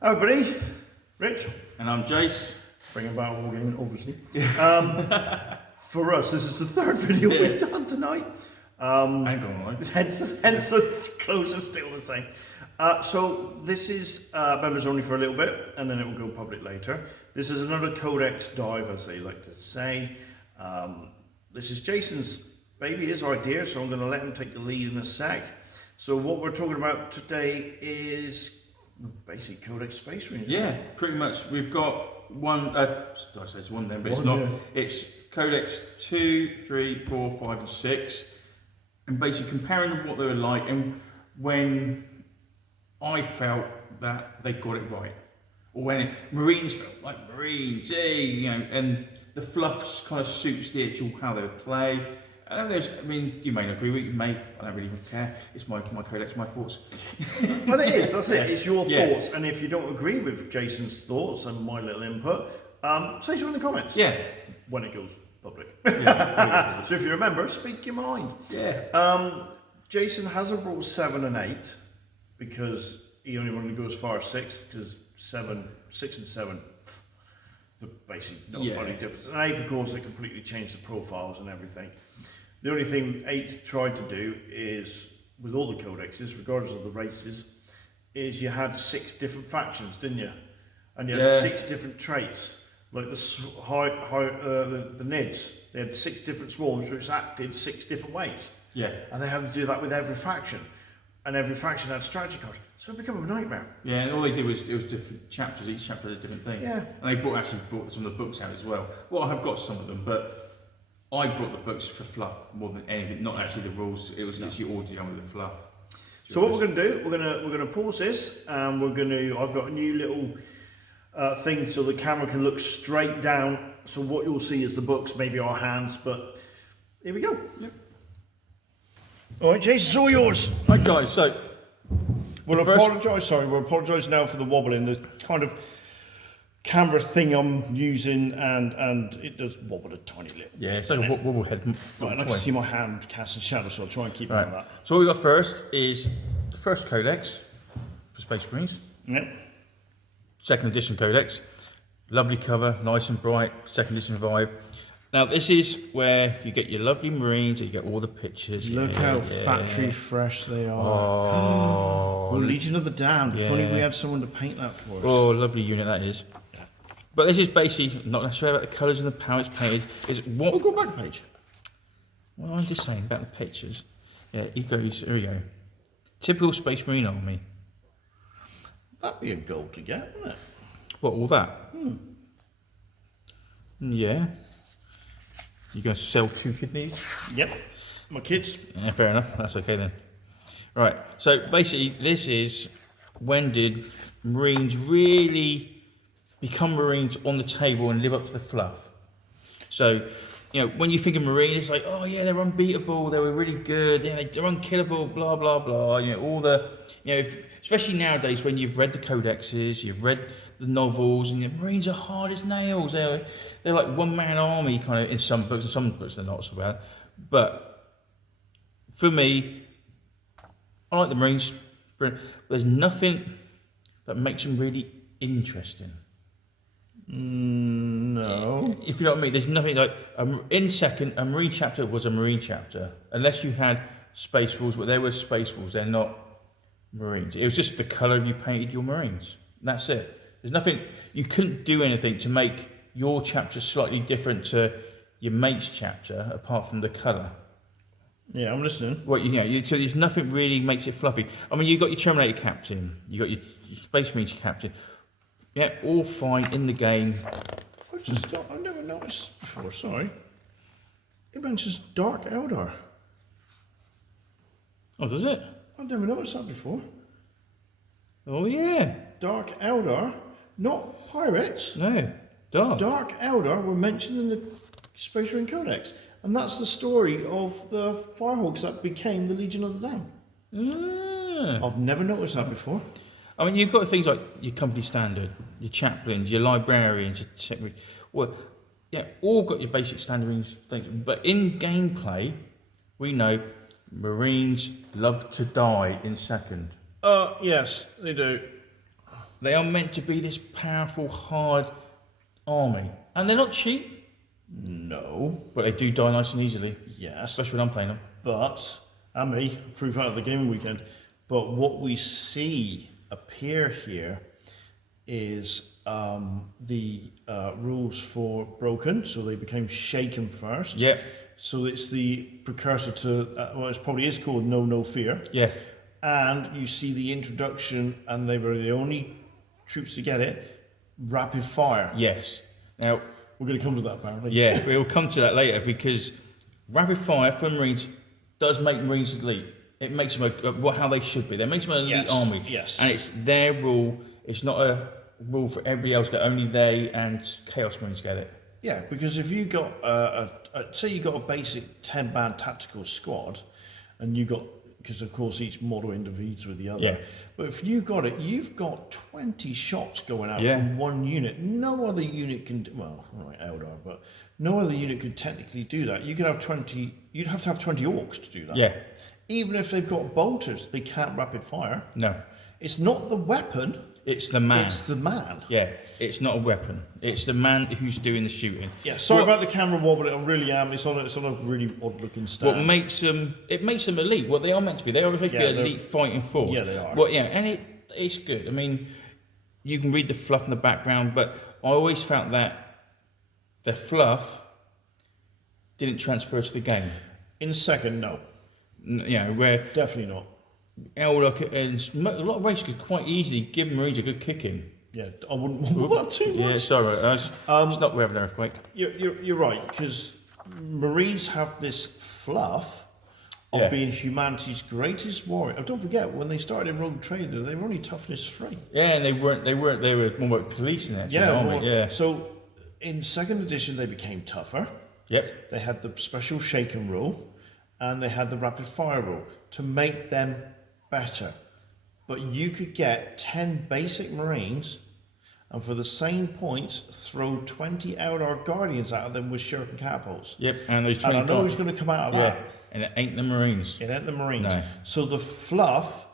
Hi everybody, Rich. And I'm Jace. Bringing back all in, obviously. For us, this is the third video we've done tonight. Ain't gonna lie. Hence the clothes are still the same. So this is members only for a little bit, and then it will go public later. This is another Codex dive, as they like to say. This is Jason's baby, his idea, so I'm going to let him take the lead in a sec. So what we're talking about today is the basic Codex Space Marine. Yeah, pretty much. We've got one. I say it's one then, but it's not. Yeah. It's Codex 2, 3, 4, 5, and 6, and basically comparing what they were like, and when I felt that they got it right, or when Marines felt like Marines, and the fluff kind of suits the actual how they would play. You may not agree with it, you may, I don't really care. It's my Codex, my thoughts. Well, it is, that's it. It's your thoughts. And if you don't agree with Jason's thoughts and my little input, say so in the comments. Yeah. When it goes public. Yeah. So if you remember, speak your mind. Yeah. Jason hasn't brought 7 and 8 because he only wanted to go as far as 6, because 6 and 7, the basic not any difference. And 8, of course, they completely changed the profiles and everything. The only thing 8 tried to do is, with all the codexes, regardless of the races, is you had 6 different factions, didn't you? And you had 6 different traits, like the NIDs. They had 6 different swarms which acted 6 different ways. Yeah. And they had to do that with every faction, and every faction had strategy cards. So it became a nightmare. Yeah, and all they did was different chapters. Each chapter had a different thing. Yeah. And they actually brought some of the books out as well. Well, I have got some of them, but I brought the books for fluff more than anything. Not actually the rules. It was literally all done with the fluff. So what we're going to do? We're going to pause this, and we're going to. I've got a new little thing so the camera can look straight down. So what you'll see is the books, maybe our hands, but here we go. Yep. All right, Jason, it's all yours. Right, guys. So we'll apologise. Sorry, we'll apologise now for the wobbling. The kind of camera thing I'm using, and it does wobble a tiny little. Yeah, it's like a wobble head. Right, and I can see my hand casting shadows, so I'll try and keep on that. So what we got first is the first Codex for Space Marines. Yep. Second edition Codex. Lovely cover, nice and bright. Second edition vibe. Now this is where you get your lovely Marines, and you get all the pictures. Look how factory fresh they are. Oh, Legion of the Damned. If only we had someone to paint that for us. Oh, lovely unit that is. But this is basically not necessarily about the colours and the power it's painted. It's what we'll go back a page. Well, I'm just saying about the pictures. Yeah, here we go. Typical Space Marine army. That'd be a goal to get, wouldn't it? What, all that? Yeah. You going to sell 2 kidneys? Yep. My kids. Yeah, fair enough. That's okay then. Right. So basically, this is when did Marines really become Marines on the table and live up to the fluff? So, when you think of Marines, it's like, oh yeah, they're unbeatable, they were really good, they're unkillable, blah blah blah. All the, especially nowadays when you've read the codexes, you've read the novels, and the Marines are hard as nails. They're like one-man army kind of in some books, and some books they're not so bad. But for me, I like the Marines. But there's nothing that makes them really interesting. No. If you know what I mean, there's nothing like in second. A Marine chapter was a Marine chapter, unless you had Space Wolves, but they were Space Wolves. They're not Marines. It was just the colour you painted your Marines. That's it. There's nothing. You couldn't do anything to make your chapter slightly different to your mate's chapter, apart from the colour. Yeah, I'm listening. Well, so there's nothing really makes it fluffy. I mean, you got your Terminator captain, you got your Space Marines captain. Yeah, all fine in the game. I've never noticed before, sorry. It mentions Dark Eldar. Oh, does it? I've never noticed that before. Oh, yeah. Dark Eldar, not pirates. No, Dark. Dark Eldar were mentioned in the Space Marine Codex. And that's the story of the Firehawks that became the Legion of the Damned. I've never noticed that before. I mean, you've got things like your company standard, your chaplains, your librarians, all got your basic standard things. But in gameplay, we know Marines love to die in second. Yes, they do. They are meant to be this powerful, hard army. And they're not cheap, No. but they do die nice and easily, Yes. especially when I'm playing them. But, and me, proof out of the gaming weekend, but what we see appear here is the rules for broken, so they became shaken first. Yeah, So it's the precursor to, well, it probably is called No Fear. yeah, And you see the introduction, and they were the only troops to get it, rapid fire. yes. Now, We're going to come to that apparently. yeah, we'll come to that later because rapid fire for Marines does make Marines elite. It makes them how they should be. They makes them an elite Yes, army. yes. And it's their rule. It's not a rule for everybody else that only they and Chaos Marines get it. Yeah, because if you got say you got a basic 10-man tactical squad, and you got, because of course each model intervenes with the other. Yeah. But if you got it, you've got 20 shots going out Yeah. from one unit. No other unit can. Well, all right, Eldar, but no other unit could technically do that. You could have 20. You'd have to have 20 orcs to do that. Yeah. Even if they've got bolters, they can't rapid fire. No. It's not the weapon. It's the man. It's the man. Yeah. It's not a weapon. It's the man who's doing the shooting. Yeah. Sorry about the camera wobble. I really am. It's on a really odd looking stand. What makes them? It makes them elite. What they are meant to be. They are supposed to be they're- elite fighting force. Yeah, they are. Well, yeah, and it's good. I mean, you can read the fluff in the background, but I always felt that the fluff didn't transfer to the game. In second, no, You know, where definitely not. Eldar and a lot of races could quite easily give Marines a good kicking. Yeah, I wouldn't wobble that too much. Yeah, sorry, it's not we're having an earthquake. You're right, because Marines have this fluff of Yeah. being humanity's greatest warrior. And don't forget, when they started in Rogue Trader, they were only toughness 3. Yeah, and they were more like policing it. Yeah. So in second edition, they became tougher. Yep. They had the special shaken rule, and they had the rapid fire rule to make them better. But you could get 10 basic Marines, and for the same points, throw 20 Eldar Guardians out of them with shuriken catapults. Yep, and those And I 20 know who's going to come out of Yeah, that. and it ain't the Marines. It ain't the Marines. No. So the fluff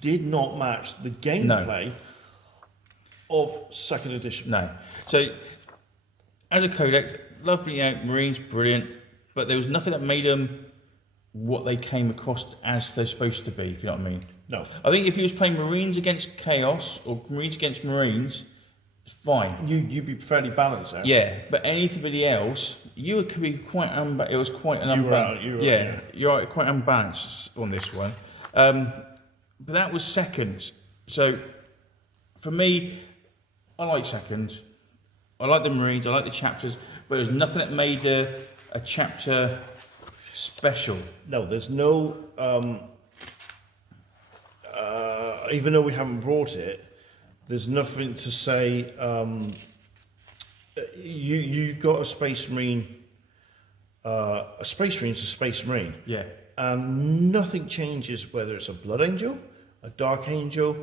did not match the gameplay of second edition. No. So, as a Codex, lovely out, Marines, brilliant, but there was nothing that made them what they came across as they're supposed to be, if you know what I mean. No. I think if you was playing Marines against Chaos or Marines against Marines, it's fine. You'd be fairly balanced there. Yeah, but anybody else, you could be quite it was quite an unbalanced. yeah. You're quite unbalanced on this one. But that was second. So for me, I like second. I like the Marines. I like the chapters, but there's nothing that made a chapter special. No, there's no. Even though we haven't brought it, there's nothing to say. You got a Space Marine. A Space Marine's a Space Marine. Yeah. And nothing changes whether it's a Blood Angel, a Dark Angel,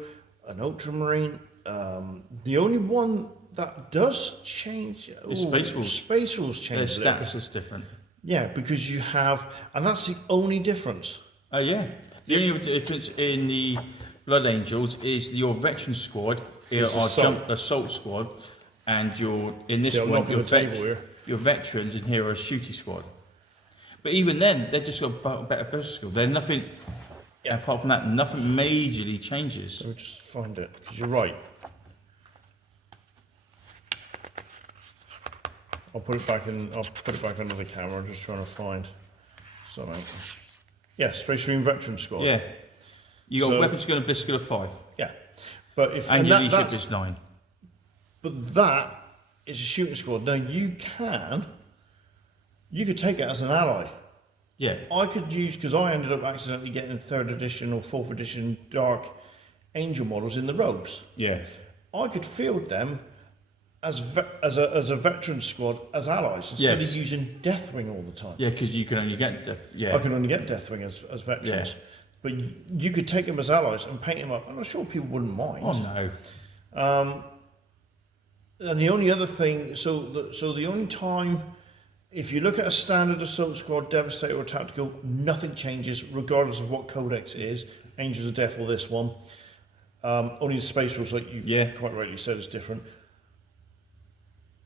an Ultramarine. The only one that does change Is Space Rules. Space Rules Their change. a little bit. status is different. Yeah, because you have, and that's the only difference. Oh yeah. The only difference in the Blood Angels is your veteran squad here are assault. assault squad, and your in this Yeah, I'm one knocking the table here. your veterans in here are a shooty squad. But even then, they've just got better pistol skill. There's nothing apart from that. Nothing majorly changes. Let me just find it, because you're right. I'll put it back under the camera. I'm just trying to find something. Yeah, Space Marine Veteran Squad. Yeah. You got So- weapon skill and bliss skill of 5, Yeah. But if and your that- leadership that's- is 9. But that is a shooting squad. Now you could take it as an ally. Yeah. I could use, because I ended up accidentally getting 3rd edition or 4th edition Dark Angel models in the robes. Yeah. I could field them as a veteran squad as allies instead Yes. of using Deathwing all the time. Yeah, because you can only get I can only get Deathwing as veterans. Yeah. But you could take them as allies and paint them up. I'm sure people wouldn't mind. Oh no. And the only other thing, so the only time, if you look at a standard assault squad, Devastator or tactical, nothing changes regardless of what Codex is. Angels of Death or this one. Only the space rules, like you Yeah. quite rightly said, is different.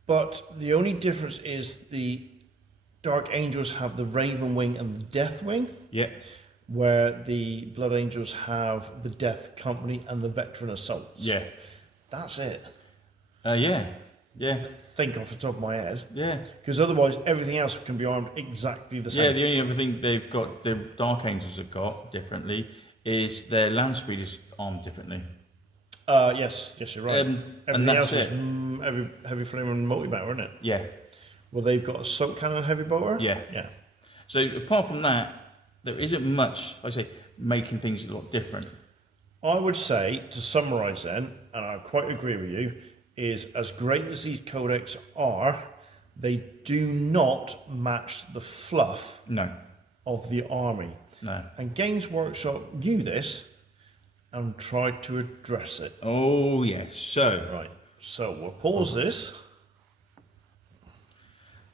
But the only difference is the Dark Angels have the Raven Wing and the Death Wing, Yeah. where the Blood Angels have the Death Company and the Veteran Assaults. Yeah. That's it. Yeah. Yeah. Think off the top of my head. Yeah. Because otherwise, everything else can be armed exactly the same. Yeah, the only other thing they've got, the Dark Angels have got differently, is their land speed is armed differently. Yes, you're right. And Everything that's else it. is heavy flame and multi-bower, isn't it? Yeah. Well, they've got assault cannon heavy bolter. Yeah. Yeah. So apart from that, there isn't much, like I say, making things a lot different. I would say, to summarise then, and I quite agree with you, is as great as these codex are, they do not match the fluff No. of the army. No. And Games Workshop knew this and tried to address it. Oh yes. So Right, so we'll pause this.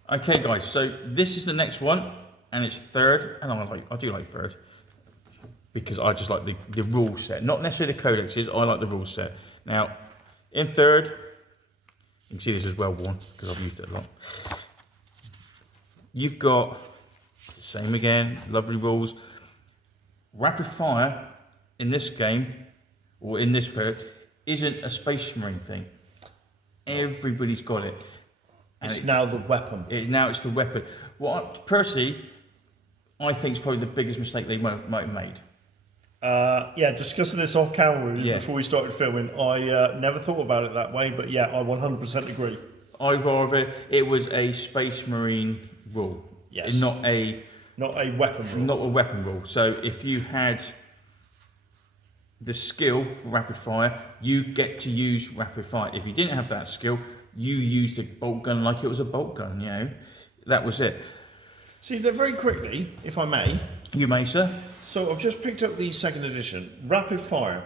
okay, guys. So this is the next one, and it's third, and I do like third because I just like the rule set, not necessarily the codexes. I like the rule set. Now, in third, you can see this is well worn because I've used it a lot. You've got same again, lovely rules. Rapid fire in this game or in this codex isn't a Space Marine thing. Everybody's got it. And It's now the weapon. now it's the weapon. What personally, I think is probably the biggest mistake they might have made. Yeah, discussing this off camera Yeah. before we started filming, I never thought about it that way, but yeah, I 100% agree. I'd rather it was a Space Marine rule, Yes. not a weapon rule. not a weapon rule. So if you had the skill rapid fire, you get to use rapid fire. If you didn't have that skill, you used a bolt gun like it was a bolt gun. You know, that was it. See, very quickly, if I may. You may, sir. So I've just picked up the second edition, Rapid Fire.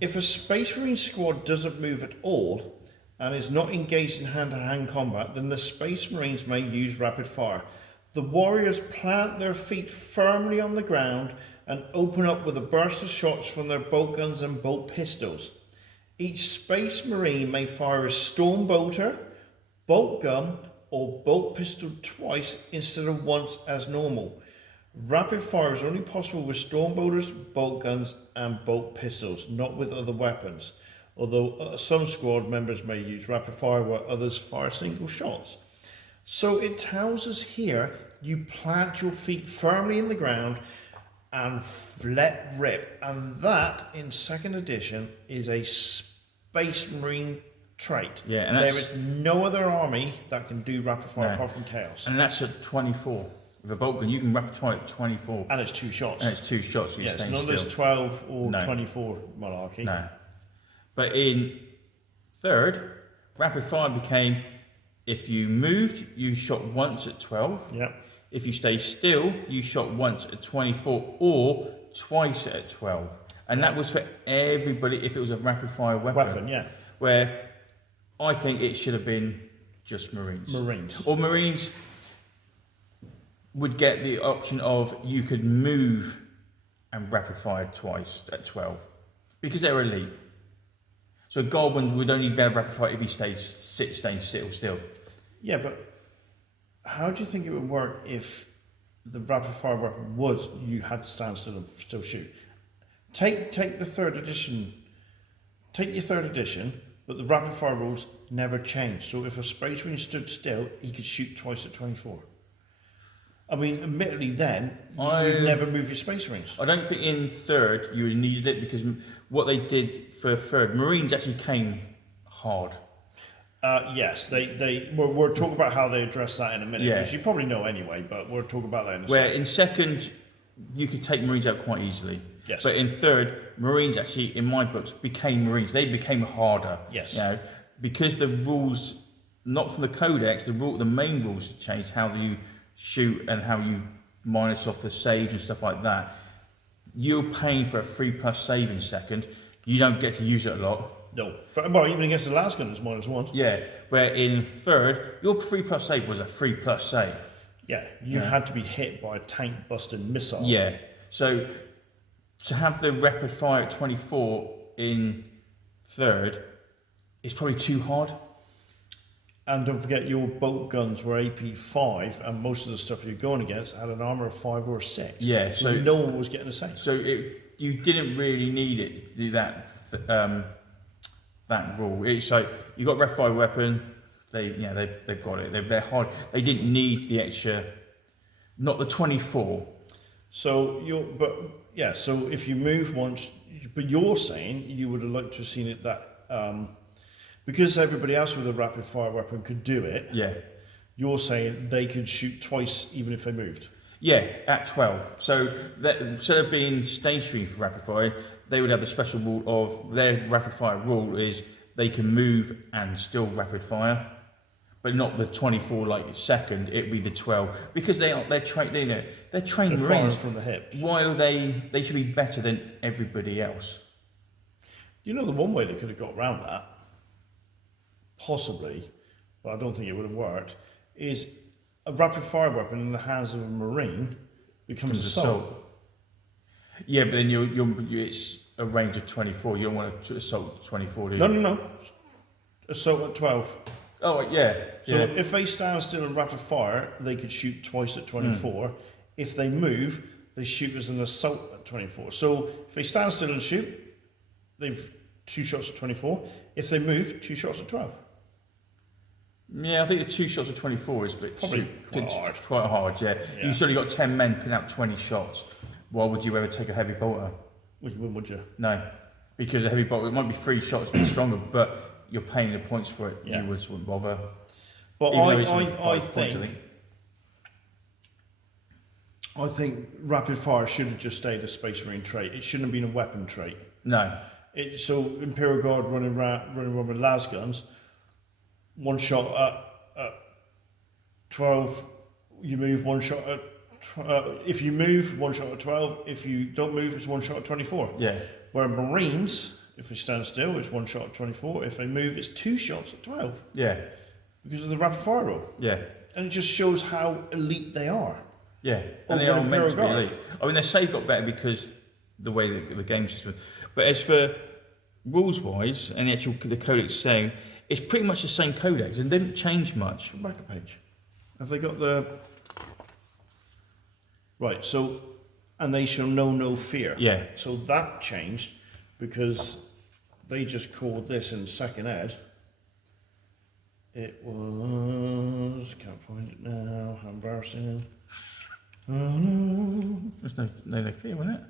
If a Space Marine squad doesn't move at all and is not engaged in hand-to-hand combat, then the Space Marines may use Rapid Fire. The warriors plant their feet firmly on the ground and open up with a burst of shots from their bolt guns and bolt pistols. Each Space Marine may fire a storm bolter, bolt gun, or bolt pistol twice instead of once as normal. Rapid fire is only possible with storm bolters, bolt guns, and bolt pistols, not with other weapons. Although some squad members may use rapid fire while others fire single shots. So it tells us here, you plant your feet firmly in the ground and let rip. And that, in second edition, is a Space Marine trait. Yeah, and there is no other army that can do rapid fire No. apart from Chaos. And that's at 24. With a bolt gun, you can rapid fire at 24. And it's 2 shots. And it's 2 shots. So Yes, you're none of this still. 12 or No. 24 malarkey. No. But in third, rapid fire became if you moved, you shot once at 12. Yep. If you stay still, you shot once at 24 or twice at 12. And that was for everybody if it was a rapid fire weapon. Yeah. Where I think it should have been just Marines. Marines. Or Marines would get the option of you could move and rapid fire twice at 12 because they're elite. So Goblin would only be able to rapid fire if he staying still. Yeah, but how do you think it would work if the rapid fire weapon was you had to stand still and still shoot? Take the third edition. Take your third edition, but the rapid fire rules never changed. So if a Space Marine stood still, he could shoot twice at 24. I mean, admittedly, then you'd never move your Space Marines. I don't think in third you needed it because what they did for third, Marines actually came hard. Yes, we'll talk about how they address that in a minute, Yeah. which you probably know anyway, but we'll talk about that in a Where second. in second, you could take Marines out quite easily. Yes. But in third, Marines actually, in my books, became Marines. They became harder. Yes. You know, because the rules, not from the Codex, the main rules have changed, how you shoot and how you minus off the saves and stuff like that. You're paying for a 3+ save in second. You don't get to use it a lot. No. Well, even against the last gun, it's -1. Yeah. Where in third, your 3+ save was a 3+ save. Yeah, you had to be hit by a tank busting missile. Yeah. So to have the rapid fire at 24 in third is probably too hard. And don't forget, your boat guns were AP5, and most of the stuff you're going against had an armor of 5 or 6. Yeah, so no one was getting the same. So you didn't really need it to do that that rule. It's like you got rapid fire weapon. They've got it. They're hard. They didn't need the extra, not the 24. So So if you move once, but you're saying you would have liked to have seen it that. Because everybody else with a rapid fire weapon could do it, yeah. You're saying they could shoot twice even if they moved? Yeah, at 12. So that, instead of being stationary for rapid fire, they would have the special rule of their rapid fire rule is they can move and still rapid fire, but not the 24 like second. It'd be the 12 because they're trained. They're trained Marines from the hip. While they should be better than everybody else. You know, the one way they could have got around that, possibly, but I don't think it would have worked, is a rapid fire weapon in the hands of a Marine becomes assault. Yeah, but then it's a range of 24. You don't want to assault 24, do you? No. Assault at 12. Oh, yeah. So if they stand still and rapid fire, they could shoot twice at 24. If they move, they shoot as an assault at 24. So if they stand still and shoot, they've 2 shots at 24. If they move, 2 shots at 12. Yeah, I think the 2 shots at 24 is probably quite hard. Quite hard, yeah. You've certainly got 10 men pin out 20 shots. Why would you ever take a heavy bolter? Well, you wouldn't, would you? No, because a heavy bolter, it might be 3 shots, but stronger, but you're paying the points for it. Yeah. You wouldn't bother. But I think rapid fire should have just stayed a Space Marine trait. It shouldn't have been a weapon trait. No. So Imperial Guard running around with las guns, 1 shot at 12, you move 1 shot at if you move, 1 shot at 12. If you don't move, it's 1 shot at 24. Yeah. Where Marines, if they stand still, it's 1 shot at 24. If they move, it's 2 shots at 12. Yeah. Because of the rapid fire rule. Yeah. And it just shows how elite they are. Yeah. And they are meant to be elite. I mean, their save got better because the way the game system. But as for rules-wise, and the Codex saying, it's pretty much the same Codex and didn't change much. Back a page. Have they got the... Right, so, and they shall know no fear. Yeah. So that changed because they just called this in second ed. It was, can't find it now, how embarrassing. Oh no. There's no fear, wasn't it?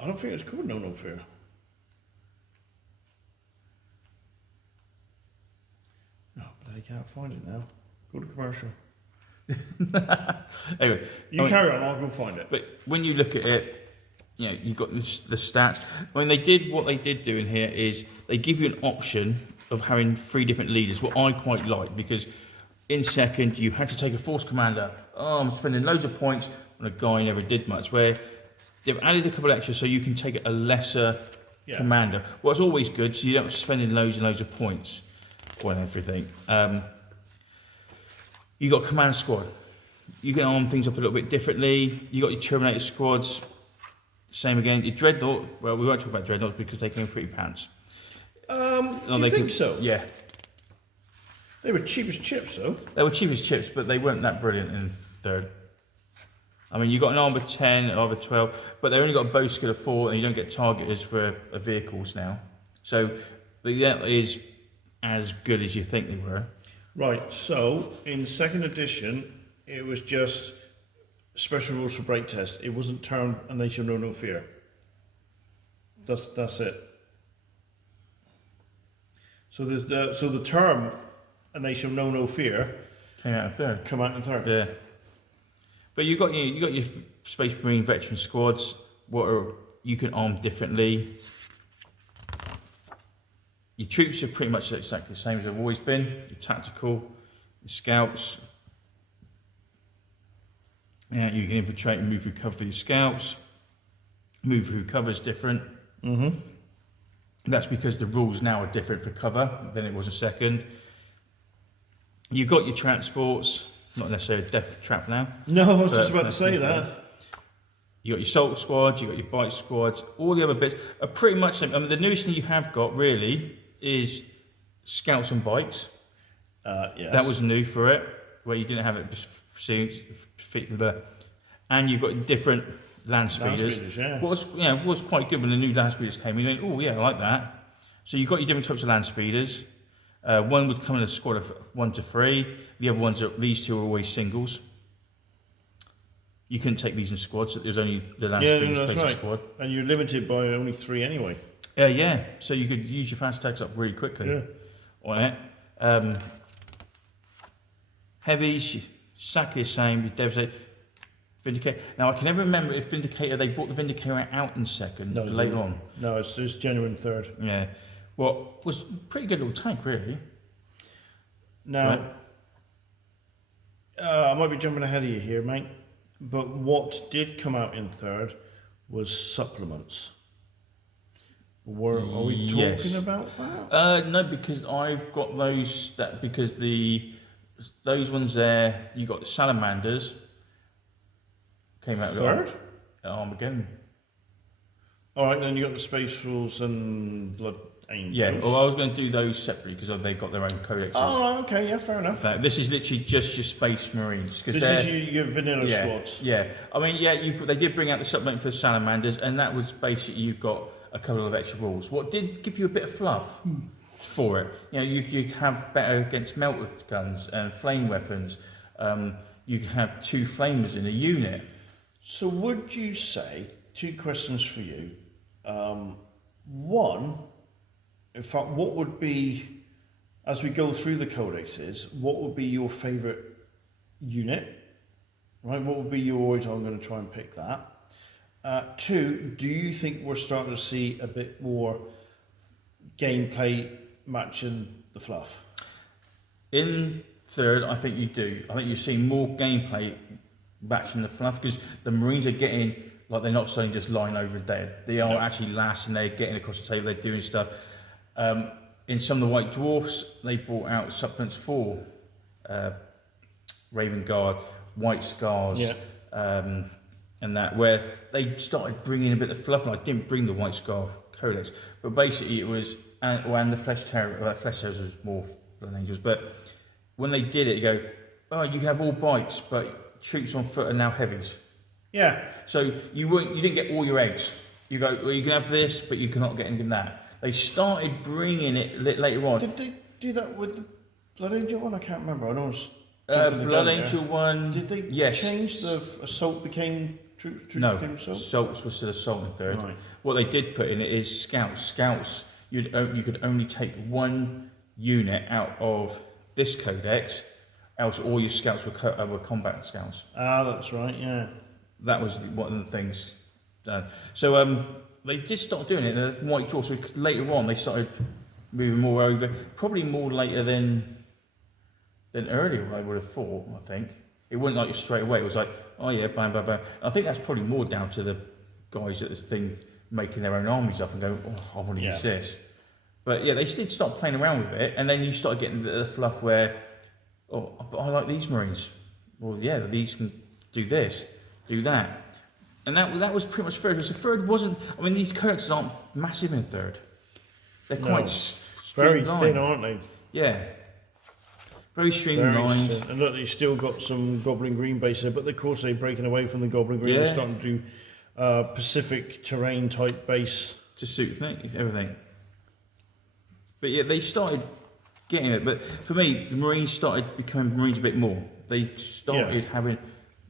I don't think it's called no fear. No, but I can't find it now. Go to commercial. Anyway, carry on, I'll go find it. But when you look at it, you know, you've got the stats. I mean, what they did do in here is they give you an option of having 3 different leaders, what I quite like, because in second you had to take a force commander. Oh, I'm spending loads of points on a guy who never did much, where they've added a couple of extras so you can take a lesser commander. Well, it's always good, so you don't spend loads and loads of points on everything. You got command squad. You can arm things up a little bit differently. You got your Terminator squads. Same again. Your Dreadnought. Well, we won't talk about Dreadnoughts because they came in pretty pants. Do you think so? Yeah. They were cheap as chips, though. They were cheap as chips, but they weren't that brilliant in third. I mean, you got an armor 10, armor 12, but they only got a bow skill of 4, and you don't get targeters for vehicles now. So that is as good as you think they were. Right, so in second edition, it was just special rules for break test. It wasn't termed a nation know no fear. That's it. So there's the term a nation know no fear came out in third. Yeah. But you got your Space Marine veteran squads. You can arm differently. Your troops are pretty much exactly the same as they've always been. Your tactical, your scouts. Yeah, you can infiltrate and move through cover for your scouts. Move through cover is different. Mm-hmm. That's because the rules now are different for cover than it was a second. You've got your transports, not necessarily a death trap now. No, I was just about to say that. You got your Salt Squads, you got your Bite Squads, all the other bits are pretty much the same. I mean, the newest thing you have got really is Scouts and Bikes. Yes. That was new for it, where you didn't have it and you've got different land speeders. Yeah. What was quite good when the new land speeders came in. You went, oh yeah, I like that. So you've got your different types of land speeders. One would come in a squad of 1 to 3. The other ones, these two are always singles. You couldn't take these in squads. There's only the land speeders that's right. squad. And you're limited by only 3 anyway. Yeah. So you could use your fast attacks up really quickly on it. Heavies, Saki is same. Your Devastate, Vindicator. Now I can never remember if Vindicator, they brought the Vindicator out in second later on. No, it's genuine third. Yeah. Well, was a pretty good little tank, really. Now, I might be jumping ahead of you here, mate, but what did come out in third was supplements. Are we talking about that? No, because I've got those, those ones there, you got the Salamanders, came out third? Armageddon. All right, then you got the Space Wolves and Blood Angels. Yeah, well, I was going to do those separately because they've got their own codexes. Oh, right, okay, yeah, fair enough. This is literally just your Space Marines. This is your vanilla squads. Yeah, I mean, they did bring out the supplement for the Salamanders, and that was basically you've got a couple of extra rules. What did give you a bit of fluff for it? You know, you'd have better against melter guns and flame weapons. You could have 2 flamers in a unit. So would you say, 2 questions for you. One, in fact, what would be, as we go through the codexes, what would be your favourite unit? Right, what would be your, I'm going to try and pick that. 2, do you think we're starting to see a bit more gameplay matching the fluff? In third, I think you do. I think you're seeing more gameplay matching the fluff because the Marines are getting, like, they're not suddenly just lying over dead. They are actually lasting, they're getting across the table, they're doing stuff. In some of the White Dwarfs, they brought out supplements for Raven Guard, White Scars, and that, where they started bringing a bit of fluff. And I didn't bring the White Scar Codex, but basically it was, and the Flesh Terror, Flesh Terrors was more Blood Angels, but when they did it, you go, oh, you can have all bites, but troops on foot are now heavies. Yeah. So you didn't get all your eggs. You go, well, you can have this, but you cannot get anything that. They started bringing it later on. Did they do that with the Blood Angel one? I can't remember. I know it's Blood Angel one. Did they change the assault became troops no, became assault? Assaults was still assault in third. Right. What they did put in it is scouts. Scouts, you could only take 1 unit out of this codex, else all your scouts were combat scouts. Ah, that's right. Yeah. That was one of the things done. So they did start doing it. The White Dwarfs, so later on they started moving more over, probably more later than earlier. I would have thought. I think it wasn't like straight away. It was like, oh yeah, bam, bam, bam. I think that's probably more down to the guys at the thing making their own armies up and going, oh, I want to use this. But yeah, they did start playing around with it, and then you started getting the fluff where, oh, but I like these Marines. Well, yeah, these can do this, do that. And that was pretty much third. So third wasn't, I mean, these codexes aren't massive in third. They're quite very streamlined. thin, aren't they? Yeah. Very streamlined. And look, you still got some Goblin Green base there, but of course they're breaking away from the Goblin Green. They're starting to do Pacific terrain type base. To suit everything. But yeah, they started getting it. But for me, the Marines started becoming Marines a bit more. They started having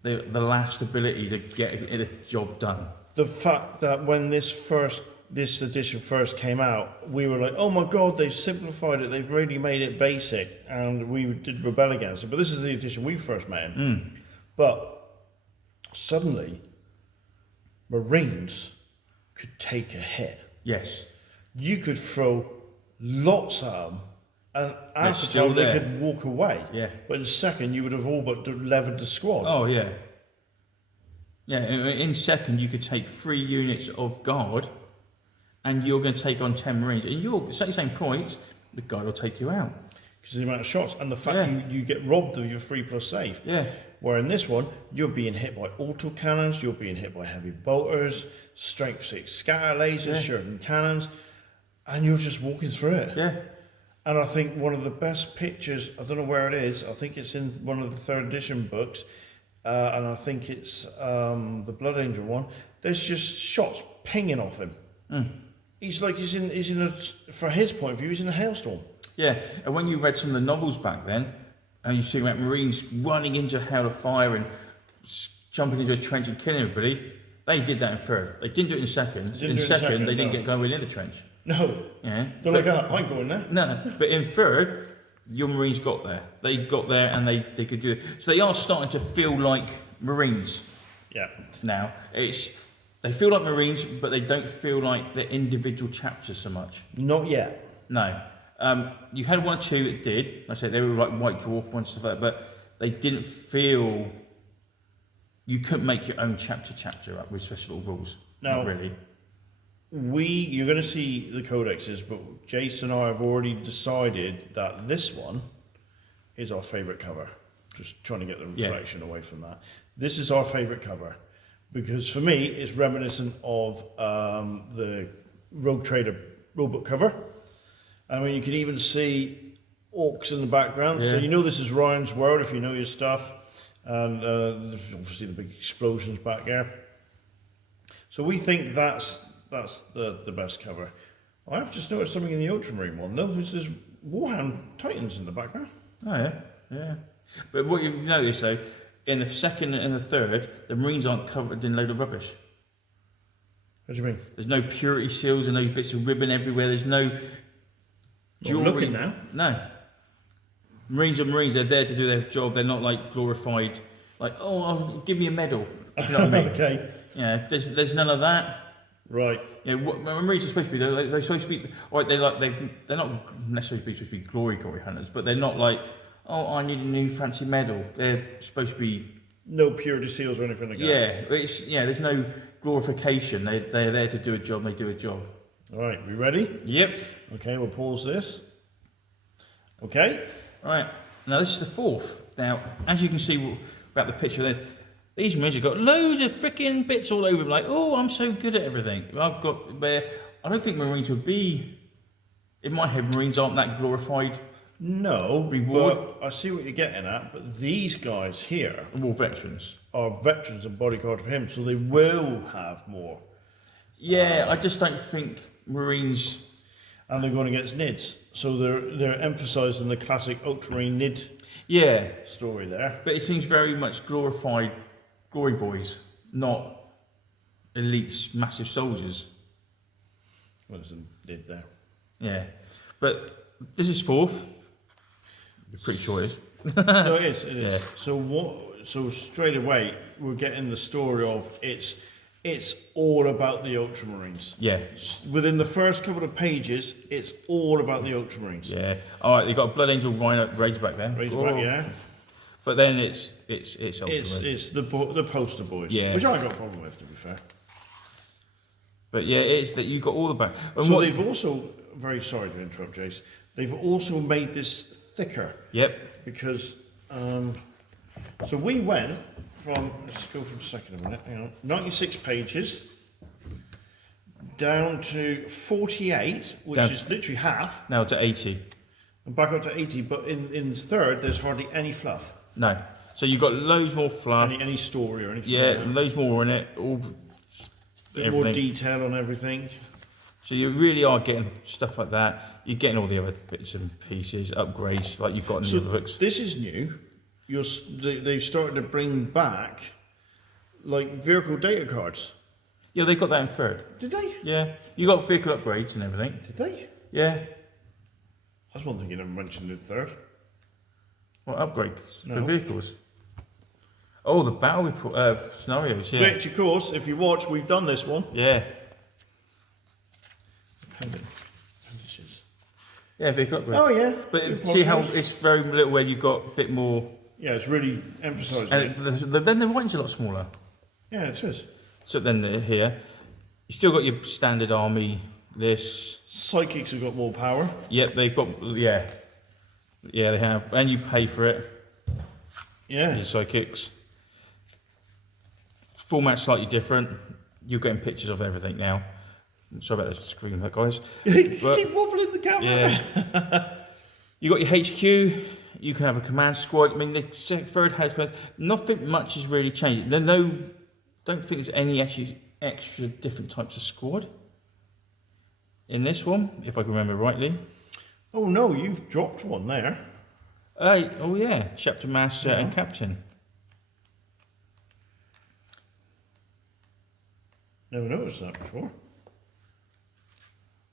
the last ability to get the job done. The fact that when this edition first came out, we were like, oh my god, they've simplified it, they've really made it basic, and we did rebel against it. But this is the edition we first met in. But suddenly, Marines could take a hit. Yes. You could throw lots at them, and after time they could walk away. Yeah. But in a second, you would have all but levered the squad. Oh yeah. Yeah, in second you could take 3 units of guard, and you're going to take on 10 Marines, and you're same points. The guard will take you out because of the amount of shots and the fact you get robbed of your 3+ save. Yeah. Where in this one, you're being hit by auto cannons, you're being hit by heavy bolters, strength 6 scatter lasers, shuriken cannons, and you're just walking through it. Yeah. And I think one of the best pictures, I don't know where it is, I think it's in one of the 3rd edition books, and I think it's the Blood Angel one. There's just shots pinging off him. He's like he's in a, for his point of view, he's in a hailstorm. Yeah, and when you read some of the novels back then, and you see about Marines running into a hail of fire and jumping into a trench and killing everybody, they did that in 3rd. They didn't do it in 2nd. In 2nd, they didn't get going in the trench. No. Yeah. They're like, I ain't going there. No, but in 3rd, your Marines got there. They got there and they could do it. So they are starting to feel like Marines. Yeah. Now they feel like Marines, but they don't feel like the individual chapters so much. Not yet. No. You had 1 or 2 that did. I said they were like White Dwarf and stuff like that, but they didn't feel. You couldn't make your own chapter up with special rules. No. Not really. You're going to see the codexes, but Jason and I have already decided that this one is our favourite cover. Just trying to get the reflection away from that. This is our favourite cover because for me it's reminiscent of the Rogue Trader rulebook cover. I mean, you can even see orcs in the background, so you know this is Ryan's world if you know your stuff. And there's obviously the big explosions back there. So we think that's the best cover. I've just noticed something in the Ultramarine one though. There's Warhound Titans in the background. Oh yeah, yeah. But what you've noticed though, in the 2nd and the 3rd, the Marines aren't covered in a load of rubbish. What do you mean? There's no purity seals and no bits of ribbon everywhere. There's no jewelry. Looking now. No. Marines are Marines. They're there to do their job. They're not like glorified. Like, give me a medal. If you know what I mean? Okay. Yeah. There's none of that. Right. Yeah. What Marines are supposed to be? They're supposed to be. Right. They're not necessarily supposed to be glory hunters, but they're not like, I need a new fancy medal. They're supposed to be. No purity seals or anything like that. Yeah. There's no glorification. They're there to do a job. They do a job. All right. We ready? Yep. Okay. We'll pause this. Okay. Right, now this is the 4th. Now, as you can see about the picture there, these Marines have got loads of freaking bits all over them, like, I'm so good at everything. I don't think Marines would be, in my head, Marines aren't that glorified. No, reward. But I see what you're getting at, but these guys here War veterans. are veterans and bodyguard for him, so they will have more. Yeah, I just don't think Marines... And they're going against NIDs, so they're emphasising the classic Ultramarine NID story there. But it seems very much glorified glory boys, not elites, massive soldiers. Well, there's a NID there. Yeah, but this is 4th. You're pretty sure it is. No, it is. Yeah. So straight away we're getting the story of it's all about the Ultramarines. Yeah. Within the first couple of pages, it's all about the Ultramarines. Yeah. All right. You've got a Blood Angel Razorback there. Razorback, yeah. But then it's Ultramarine. It's the poster boys. Yeah. Which I got a problem with, to be fair. But yeah, it's that you got all the back. So they've also, very sorry to interrupt, Jace. They've also made this thicker. Yep. Because so we went from, let's go for a second a minute, hang on, 96 pages down to 48, which is literally half. Now to 80. And back up to 80, but in 3rd, there's hardly any fluff. No. So you've got loads more fluff. Any story or anything. Yeah, like that. loads more in it. All More detail on everything. So you really are getting stuff like that. You're getting all the other bits and pieces, upgrades like you've got in the other books. This is new. They've started to bring back like vehicle data cards. Yeah, they got that in 3rd. Did they? Yeah, you got vehicle upgrades and everything. Did they? Yeah. That's one thing you never mentioned in 3rd. What upgrades for vehicles? Oh, the battle scenarios. Yeah. Which, of course, if you watch, we've done this one. Yeah. Appendages. Yeah, vehicle upgrades. Oh yeah. But see how it's very little where you've got a bit more. Yeah, it's really emphasising. And then the writing's a lot smaller. Yeah, it is. So then here, you still got your standard army. This. Psychics have got more power. Yep, they've got. Yeah, they have, and you pay for it. Yeah. Your sidekicks. Format slightly different. You're getting pictures of everything now. Sorry about the screen, guys. You But- keep wobbling the camera. Yeah. You got your HQ. You can have a command squad. I mean, the third has nothing much has really changed. Don't think there's any actually extra different types of squad in this one, if I can remember rightly. Oh no, you've dropped one there. Oh yeah, chapter master and captain. Never noticed that before.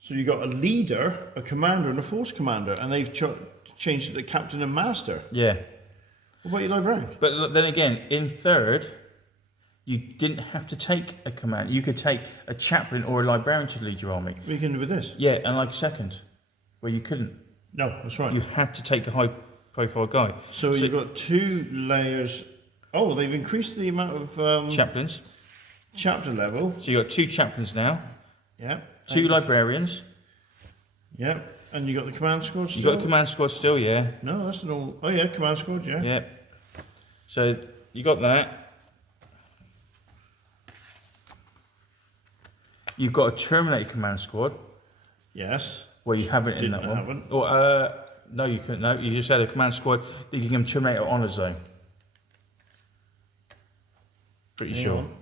So you got a leader, a commander, and a force commander, and they've changed it to captain and master. Yeah. What about your librarian? But then again, in third, you didn't have to take a command. You could take a chaplain or a librarian to lead your army. What are you going to do with this? Yeah, and like second, where you couldn't. No, that's right. You had to take a high-profile guy. So you've got 2 layers. Oh, they've increased the amount of Chaplains. chapter level. So you got 2 chaplains now, Yeah. 2 librarians. Yeah. And you got the command squad still? You got a command squad still, yeah. No, that's an all. Oh yeah, command squad, yeah. Yeah. So you got that. You've got a Terminator command squad. Yes. Well, you haven't in that one. Haven't. Or no, you couldn't. No, you just had a command squad. You can give them Terminator Honor Zone. Pretty Hang sure. on.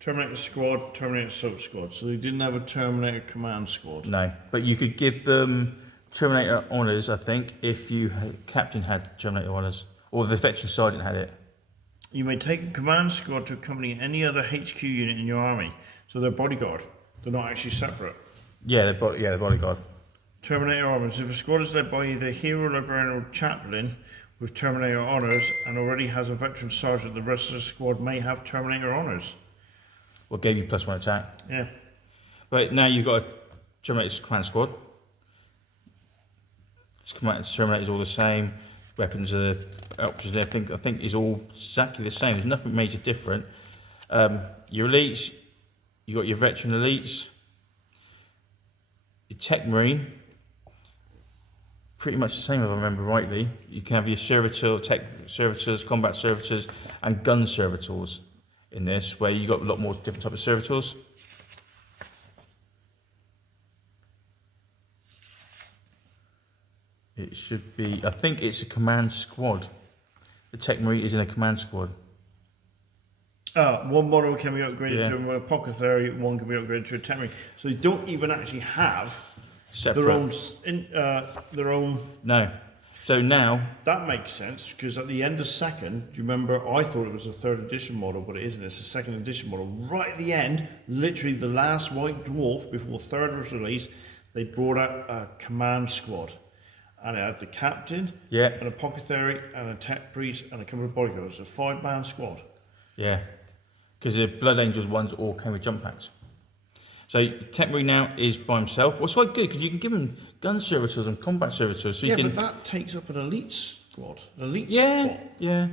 Terminator squad, Terminator sub squad. So they didn't have a Terminator command squad. No, but you could give them Terminator Honors, I think, if you captain had Terminator Honors, or the veteran sergeant had it. You may take a command squad to accompany any other HQ unit in your army. So they're bodyguard. They're not actually separate. Yeah, the bodyguard. Terminator Honors. If a squad is led by either hero, librarian, or chaplain with Terminator Honors and already has a veteran sergeant, the rest of the squad may have Terminator Honors. Well, gave you +1 attack. Yeah. But now you've got a Terminator command squad. Terminator's all the same. Weapons are options. I think is all exactly the same. There's nothing major different. Your elites, you got your veteran elites. Your tech marine, pretty much the same if I remember rightly. You can have your servitor, tech servitors, combat servitors, and gun servitors in this, where you got a lot more different type of servitors. It should be, I think it's a command squad. The tech marine is in a command squad. One model can be upgraded Yeah. to a apothecary, one can be upgraded to a tech marine. So they don't even actually have Separate. their own. No. So now, That makes sense because at the end of second, do you remember? I thought it was a 3rd edition model, but it isn't. It's a 2nd edition model. Right at the end, literally the last white dwarf before 3rd was released, they brought out a command squad, and it had the captain, yeah, an apothecary, and a tech priest, and a couple of bodyguards. It's a 5-man squad. yeah, because the Blood Angels ones all came with jump packs. So tech marine now is by himself. Well, it's quite good because you can give him gun servitors and combat servitors. So you Yeah, can, but that takes up an elite squad. An elite yeah, squad. yeah.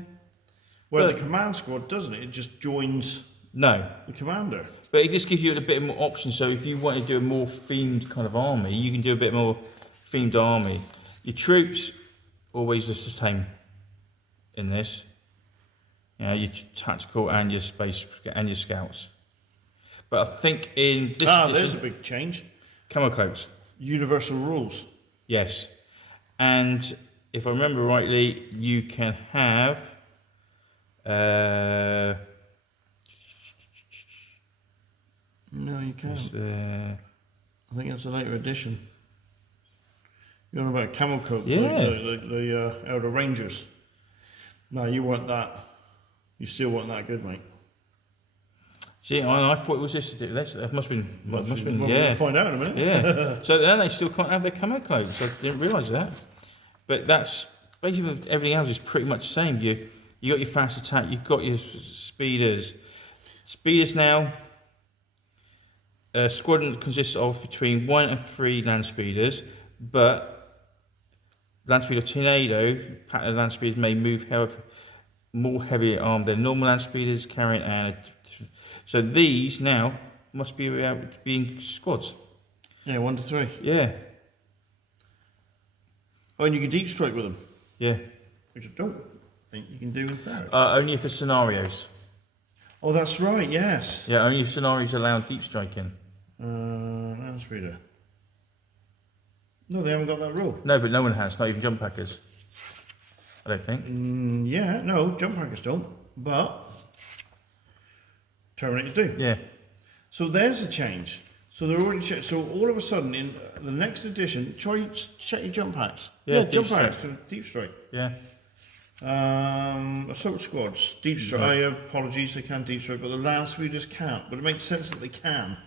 Where But- the command squad doesn't it? It just joins No, the commander. but it just gives you a bit more options. So if you want to do a more themed kind of army, you can do a bit more themed army. Your troops always the same in this. You know, your tactical and your space and your scouts. But I think in this there's a edition, big change. camo cloaks. Universal rules. Yes, and if I remember rightly, you can have. No, you can't. I I think it's a later edition. You're on about camel coat, Yeah. the Elder Rangers. No, you weren't that. You still weren't that good, mate. See, I thought it was this. That must have been. Must have been. Well, Yeah. we'll find out in a minute. Yeah. So then they still can't have their camo clothes. I didn't realise that. But that's basically everything else is pretty much the same. You got your fast attack. You've got your speeders. Speeders now. Squadron consists of between 1 and 3 land speeders, but land speeder tornado pattern land speeders may move more heavily armed than normal land speeders carrying an. So these now must be being squads. Yeah, 1 to 3. Yeah, Oh, and you can deep strike with them. yeah. which I don't think you can do in third. Only for scenarios. Oh, that's right, yes. Yeah, only if scenarios allow deep striking. Let's read it. No, they haven't got that rule. No, but no one has, not even jump packers. I don't think. Yeah, no, jump packers don't, but Terminators do. Yeah. So there's the change. So they're already so all of a sudden in the next edition, check your jump packs. Yeah, jump deep packs to deep strike. Yeah. Assault squads, deep strike. I apologies, they can't deep strike, but the land speeders can't. But it makes sense that they can.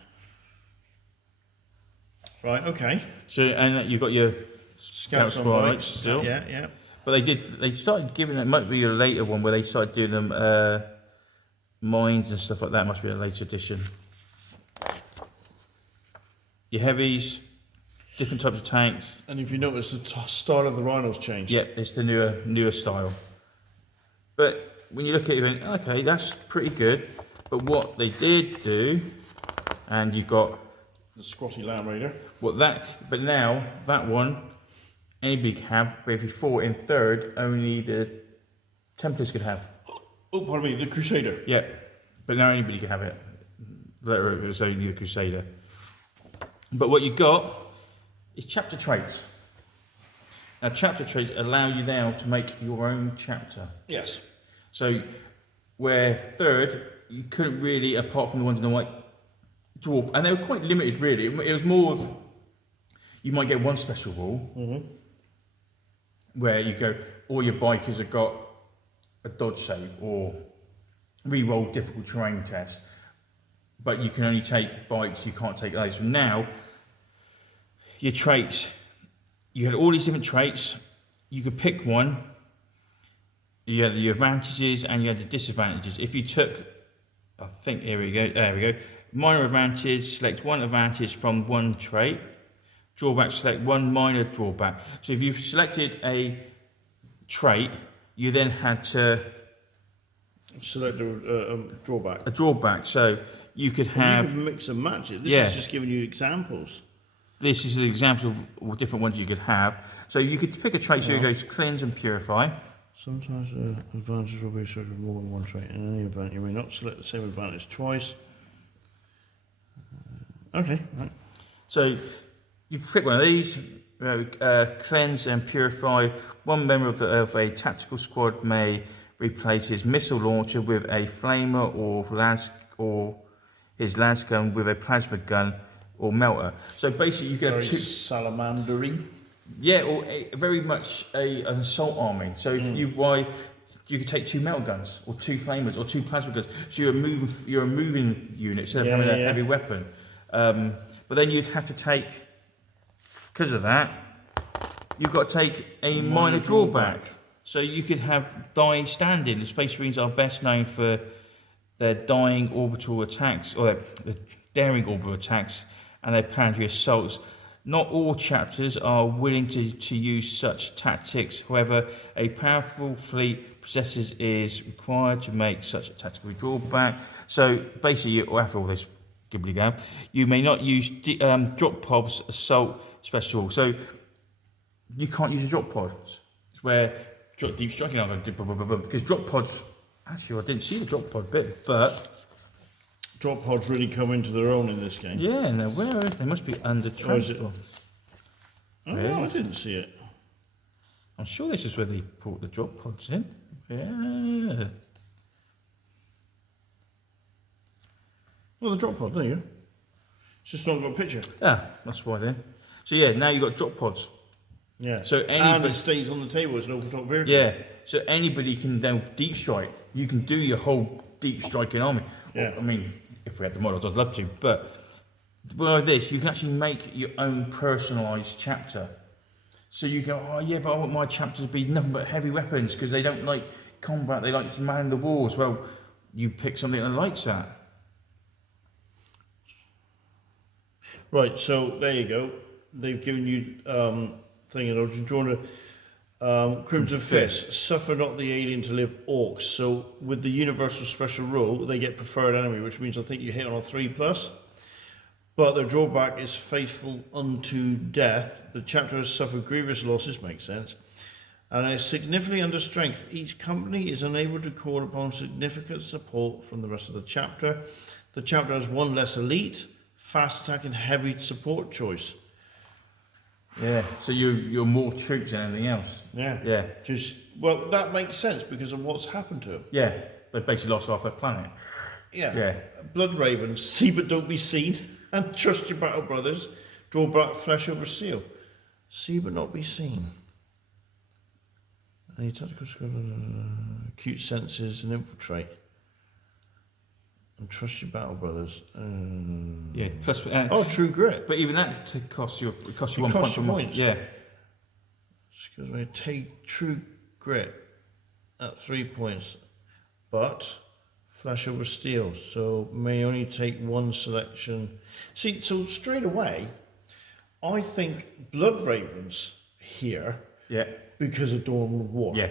Right, okay. So, and you've got your Scouts on squad bikes still. Yeah, yeah. But they started giving it, might be a later one where they started doing them mines and stuff like that, must be a later edition. Your heavies, different types of tanks. And if you notice, the style of the rhinos changed. Yeah, it's the newer style. But when you look at it, you think, okay, that's pretty good. But what they did do, and you've got the squatty Land Raider. but now that one, anybody can have. But if you fought in third, only the Templars could have. Oh, pardon me, the Crusader. Yeah, but now anybody can have it. Later it was only the Crusader. But what you got is chapter traits. Now, chapter traits allow you now to make your own chapter. Yes. So, where third, you couldn't really, apart from the ones in the white dwarf, and they were quite limited, really. It was more of, you might get one special rule, where you go, all your bikers have got a dodge save or re-roll difficult terrain test, but you can only take bikes, you can't take those. Now, your traits, you had all these different traits, you could pick one, you had the advantages and you had the disadvantages. If you took, I think, there we go, minor advantage, select one advantage from one trait, drawback, select one minor drawback. So if you selected a trait, you then had to select a drawback. A drawback, so you could have... You can mix and match it. This is just giving you examples. This is an example of different ones you could have. So you could pick a trait, so it goes cleanse and purify. Sometimes advantage will be selected with more than one trait. In any event, you may not select the same advantage twice. Okay, right. So you pick one of these, cleanse and purify. One member of a tactical squad may replace his missile launcher with a flamer or his lance gun with a plasma gun or melter. So basically you could have two... Salamandery. Yeah, or very much an assault army. So if you could take two melter guns or two flamers or two plasma guns. So you're a moving unit instead of having a heavy weapon. But then you'd have to take, because of that, you've got to take a minor drawback. So you could have die standing. The Space Marines are best known for their dying orbital attacks, or the daring orbital attacks, and their planetary assaults. Not all chapters are willing to use such tactics. However, a powerful fleet possesses is required to make such a tactical drawback. So basically, after all this gibbly gab, you may not use drop pods assault special. So you can't use the drop pods. It's where deep striking because drop pods. Actually, I didn't see the drop pod bit, but drop pods really come into their own in this game. Yeah, no, where is they must be under transport. Oh, no, I didn't see it. I'm sure this is where they put the drop pods in. Yeah. Well, the drop pod, there you go. It's just not got a picture. Yeah, that's why then. So yeah, now you've got drop pods. Yeah. So and it stays on the table as an open top vehicle. Yeah. So anybody can now deep strike. You can do your whole deep striking army. Yeah. Well, I mean, if we had the models, I'd love to. But with this, you can actually make your own personalised chapter. So you go, oh yeah, but I want my chapter to be nothing but heavy weapons because they don't like combat. They like to man the wars. Well, you pick something that likes that. Right. So there you go. They've given you. Thing in order to draw a Crimson Fist, suffer not the alien to live orcs. So with the universal special rule, they get preferred enemy, which means I think you hit on a 3+. But their drawback is faithful unto death. The chapter has suffered grievous losses, makes sense. and is significantly under strength. Each company is unable to call upon significant support from the rest of the chapter. The chapter has one less elite, fast attack, and heavy support choice. Yeah, so you're more troops than anything else. Yeah. Yeah. Well, that makes sense because of what's happened to them. Yeah, they basically lost half their planet. Yeah. Yeah. Blood ravens, see but don't be seen, and trust your battle brothers. Draw black flesh over seal. See but not be seen. Any tactical skill, acute senses, and infiltrate. And trust your battle brothers. Yeah. Plus, True grit. but even that costs you It one costs point. you points. Yeah. Excuse me. Take true grit at 3 points, but flash over steel, so may only take one selection. See, so straight away, I think blood ravens here. Yeah. Because of Dawn of War. Yeah.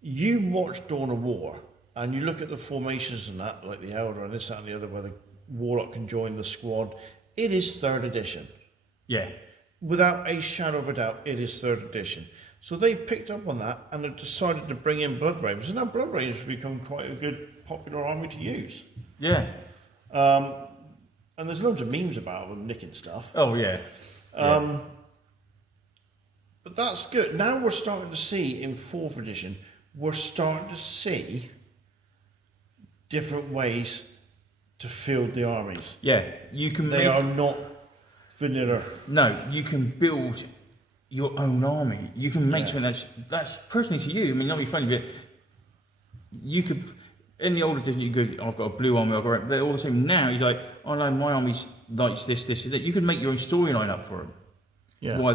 You watch Dawn of War and you look at the formations and that, like the Elder and this, that, and the other, where the Warlock can join the squad. It is 3rd edition. Yeah. Without a shadow of a doubt, it is 3rd edition. So they've picked up on that and have decided to bring in Blood Ravens. And now Blood Ravens have become quite a good, popular army to use. Yeah. And there's loads of memes about them nicking stuff. Oh yeah. But that's good. Now we're starting to see in 4th edition, we're starting to see different ways to field the armies. Yeah. You can. They are not vanilla. No, you can build your own army. You can make something that's personally to you. I mean, not be funny, but you could. In the older edition, you could. I've got a blue army. I've got red. They're all the same. Now he's like, oh no, my army's likes this, this, and that. You can make your own storyline up for them. Yeah. Why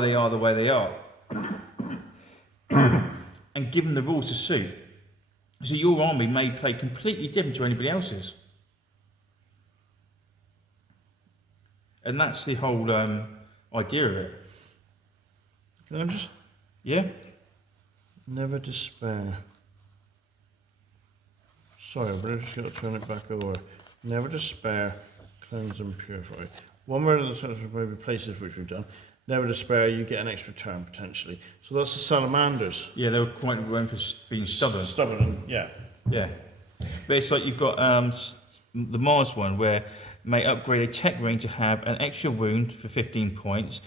they are the way they are, and give them the rules to suit. So your army may play completely different to anybody else's, and that's the whole idea of it. Can I just never despair? Sorry, but I just got to turn it back over. Never despair, cleanse and purify. One word in the sentence of maybe places which we've done. Never despair, you get an extra turn potentially. So that's the salamanders. Yeah, they were quite known for being stubborn. Stubborn, and yeah. Yeah, but it's like you've got the Mars one where may upgrade a tech marine to have an extra wound for 15 points.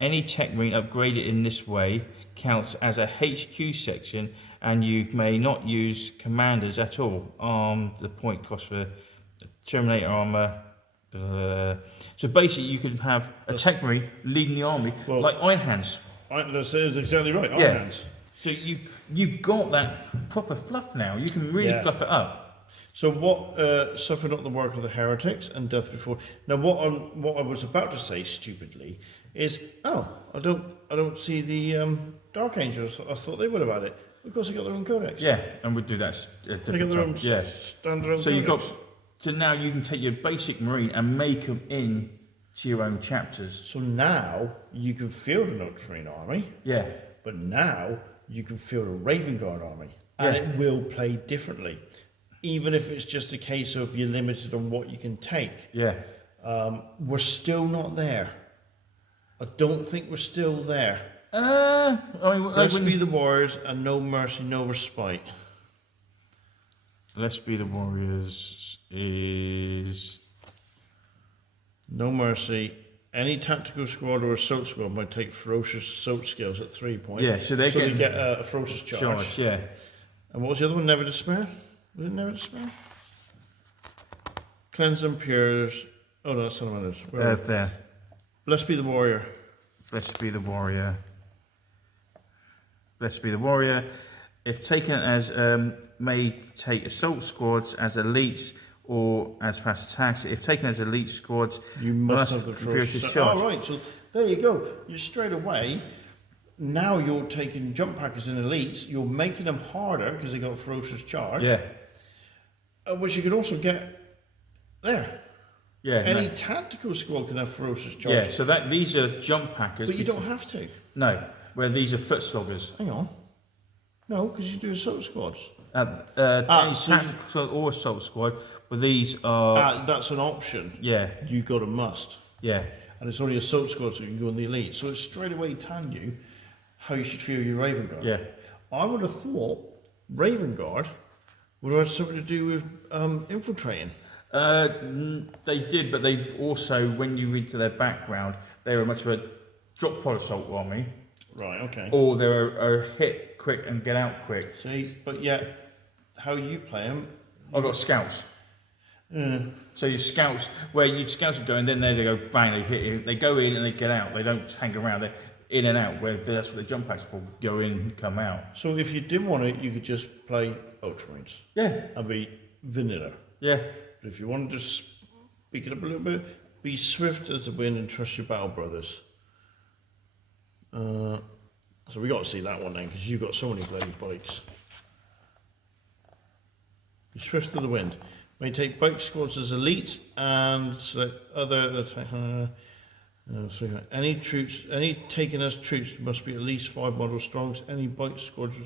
Any tech marine upgraded in this way counts as a HQ section, and you may not use commanders at all. The point cost for Terminator armor. So basically, you could have a tech marine leading the army, like Iron Hands. That's exactly right. Iron Hands. So you've got that proper fluff now. You can really fluff it up. So what suffered not the work of the heretics and death before. Now what I was about to say stupidly is, I don't see the Dark Angels. I thought they would have had it. Of course, they got their own codex. Yeah, and we'd do that at They got different their own times. standalone. So codex. So now you can take your basic marine and make them in to your own chapters. So now you can field an Ultramarine army. Yeah. But now you can field a Raven Guard army, and it will play differently, even if it's just a case of you're limited on what you can take. Yeah. We're still not there. I don't think we're still there. Let's Be the warriors and no mercy, no respite. Let's Be the Warriors is No mercy. Any tactical squad or assault squad might take ferocious assault skills at 3 points. Yeah, so they get a ferocious charge. Yeah. And what was the other one? Never despair? Was it never despair? Cleanse and pures. Oh no, that's salamanders. There. Blessed be the warrior. Blessed be the warrior. Blessed be the warrior. If taken as may take assault squads as elites or as fast attacks. If taken as elite squads, You must have the ferocious charge. Oh, right. So there you go. You straight away. Now you're taking jump packers and elites. You're making them harder because they got a ferocious charge. Yeah. Which you can also get there. Yeah. Any tactical squad can have ferocious charge. Yeah. So these are jump packers. But you don't have to. No. Where these are foot sloggers. Hang on. No, because you do assault squads. Any tactical or assault squad, but these are. That's an option. Yeah. You got a must. Yeah. And it's only assault squads that can go in the elite. So it's straight away telling you how you should feel your Raven Guard. Yeah. I would have thought Raven Guard would have had something to do with infiltrating. They did, but they've also, when you read to their background, they were much of a drop pod assault army. Right, okay. Or they were a hit quick and get out quick. See, but yet, how you play them? I've got scouts. So your scouts, where your scouts would go, and then they go bang, they hit you. They go in and they get out. They don't hang around. They're in and out. Where that's what the jump packs for. Go in, come out. So if you did want it, you could just play Ultramarines. Yeah. And be vanilla. Yeah. But if you wanted to speak it up a little bit, be swift as the wind and trust your battle brothers. So we got to see that one then, because you've got so many bloody bikes. Be swift as the wind. May take bike squads as elites and select other any taken as troops must be at least 5 model strongs. Any bike squads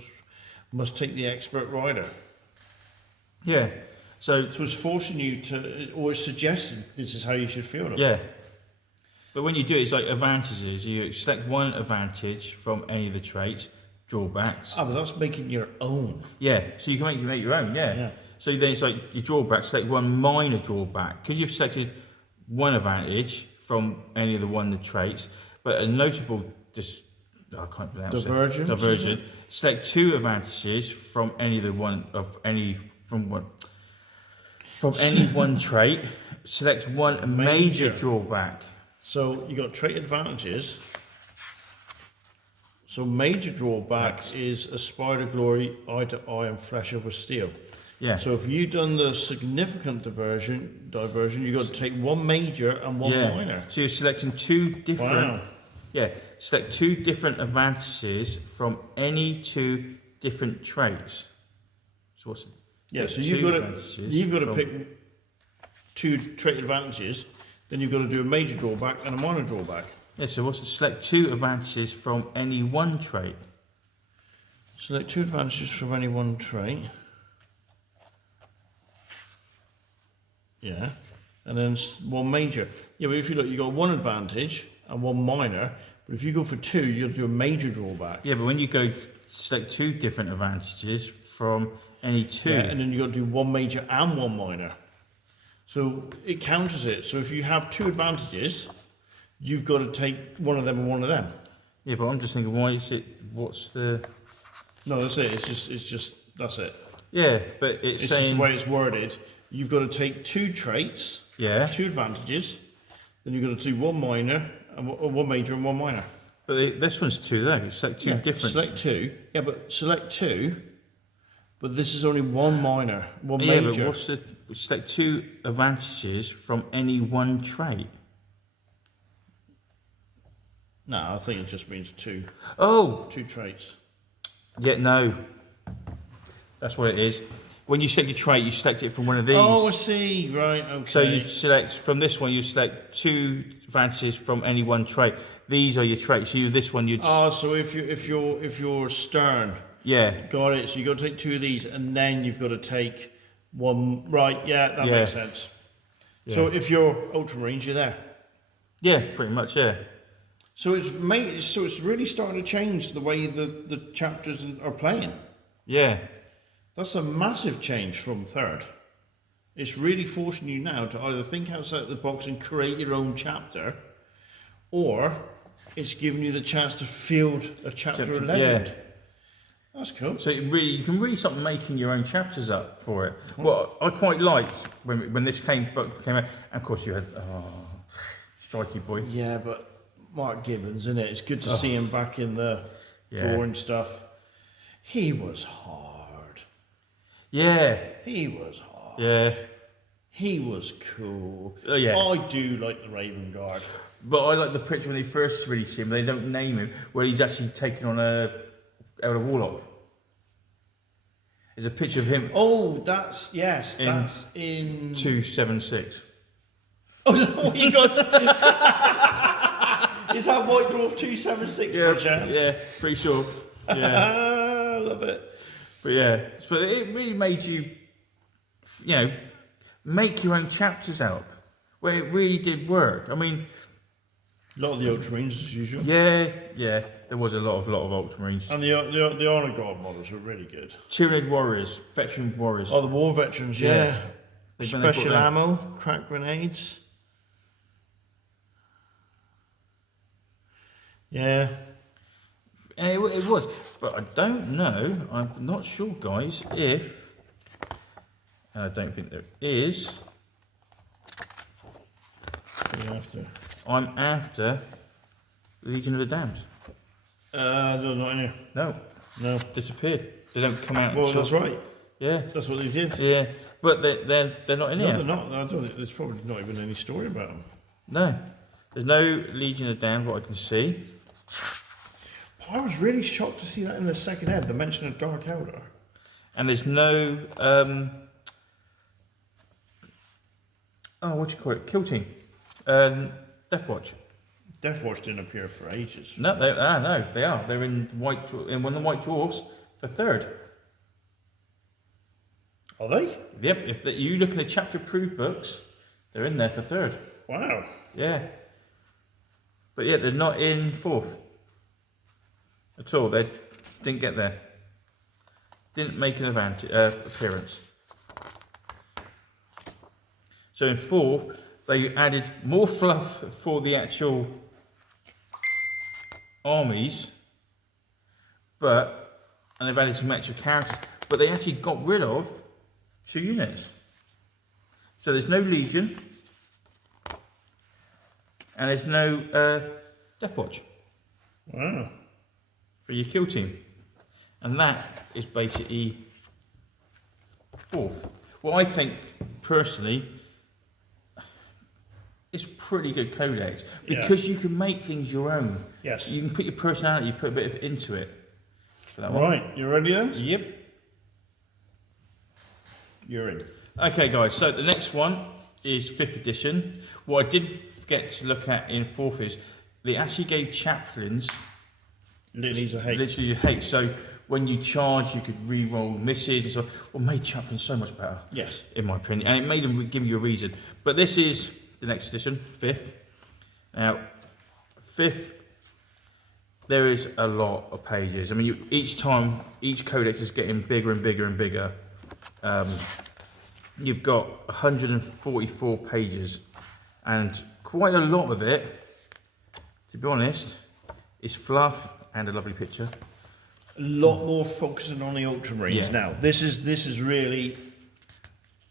must take the expert rider. Yeah. So it's forcing you to, or it's suggesting this is how you should feel about it. Yeah. But when you do it, it's like advantages. You select one advantage from any of the traits, drawbacks. Ah, but that's making your own. Yeah, so you can make your own, yeah. So then it's like your drawback, select one minor drawback. Because you've selected one advantage from any of the traits, but a notable, I can't pronounce diversion. Diversion. Select 2 advantages from any one trait. Select one major drawback. So you got trait advantages. So major drawback is aspire to glory, eye to eye, and flesh over steel. Yeah. So if you've done the significant diversion, you got to take one major and one minor. So you're selecting 2 different. Wow. Yeah. Select 2 different advantages from any 2 different traits. So what's it? So you've got to pick 2 trait advantages. Then you've got to do a major drawback and a minor drawback. Yeah, so what's the select 2 advantages from any one trait? Select 2 advantages from any one trait. Yeah. And then one major. Yeah, but if you look, you've got one advantage and one minor. But if you go for 2, you've got to do a major drawback. Yeah, but when you go select 2 different advantages from any 2. Yeah, and then you've got to do one major and one minor. So it counters it. So if you have 2 advantages, you've got to take one of them and one of them. Yeah, but I'm just thinking, why is it? What's the? No, that's it. It's just that's it. Yeah, but it's saying just the way it's worded. You've got to take 2 traits. Yeah. 2 advantages. Then you've got to do one minor and one major and one minor. But this one's 2 though. Select 2 different. Select 2. Yeah, but select 2. But this is only one minor, one major. Yeah, but what's the select 2 advantages from any one trait? No, I think it just means 2. Oh! 2 traits. Yeah, no. That's what it is. When you select your trait, you select it from one of these. Oh, I see. Right, okay. So you select, from this one, you select 2 advantages from any one trait. These are your traits. So this one, you'd... Oh, so if you're stern... Yeah. Got it. So you've got to take 2 of these, and then you've got to take one. Right, yeah, that makes sense. Yeah. So if you're Ultramarines, you're there. Yeah, pretty much, yeah. So it's really starting to change the way the chapters are playing. Yeah. That's a massive change from 3rd. It's really forcing you now to either think outside the box and create your own chapter, or it's giving you the chance to field a chapter of legend. Yeah. That's cool. So you can really start making your own chapters up for it. Well, I quite liked when this book came out, and of course you had Strikey Boy. Yeah, but Mark Gibbons, isn't it? It's good to see him back in the drawing stuff. He was hard. Yeah. He was hard. Yeah. He was cool. Yeah. I do like the Raven Guard. But I like the picture when they first release him. They don't name him, where he's actually taking on a Elder Warlock. There's a picture of him. Oh, that's in 276. Oh, is that what you got? Is that White Dwarf 276? Yeah, pretty sure. Yeah, I love it. But it really made you, make your own chapters out, where it really did work. I mean, A lot of the Ultramarines as usual. Yeah, there was a lot of Ultramarines. And the Honor Guard models were really good. Tyranid Warriors, veteran warriors. Oh, the War Veterans, Yeah. yeah. When they Special brought them. ammo, crack grenades. Yeah. It was, but I don't know. I'm not sure, guys, if. And I don't think there is. You have to. I'm after Legion of the Damned. No, not in here. No. Disappeared. They don't come out. Well, until- that's right. Yeah. That's what they did. Yeah, but they're not in No, here. they're not. I don't think there's probably not even any story about them. No, there's no Legion of the Damned. What I can see. I was really shocked to see that in the second ed, the mention of Dark Elder. And there's no what do you call it? Kill Team. Death Watch. Death Watch didn't appear for ages. No, they are. They're in in one of the White Dwarfs for third. Are they? Yep. You look at the chapter approved books, they're in there for third. Wow. Yeah. But yeah, they're not in fourth at all. They didn't get there. Didn't make an appearance. So in fourth, they added more fluff for the actual armies, and they've added some extra characters, but they actually got rid of 2 units. So there's no Legion, and there's no Death Watch Wow. for your kill team. And that is basically fourth. Well, I think, personally, it's pretty good Codex, because you can make things your own. Yes. You can put your personality, you put a bit of it into it. For that one. Right, you ready then? Yep. You're in. Okay, guys, so the next one is 5th edition. What I did forget to look at in 4th is they actually gave chaplains literally a hate. So when you charge, you could re-roll misses and so on. Well, made chaplains so much better. Yes. In my opinion, and it made them give you a reason. But this is the next edition, 5th. Now, 5th, there is a lot of pages. I mean, each time, each codex is getting bigger and bigger and bigger. You've got 144 pages, and quite a lot of it, to be honest, is fluff and a lovely picture. A lot more focusing on the Ultramarines. Yeah. Now, this is really,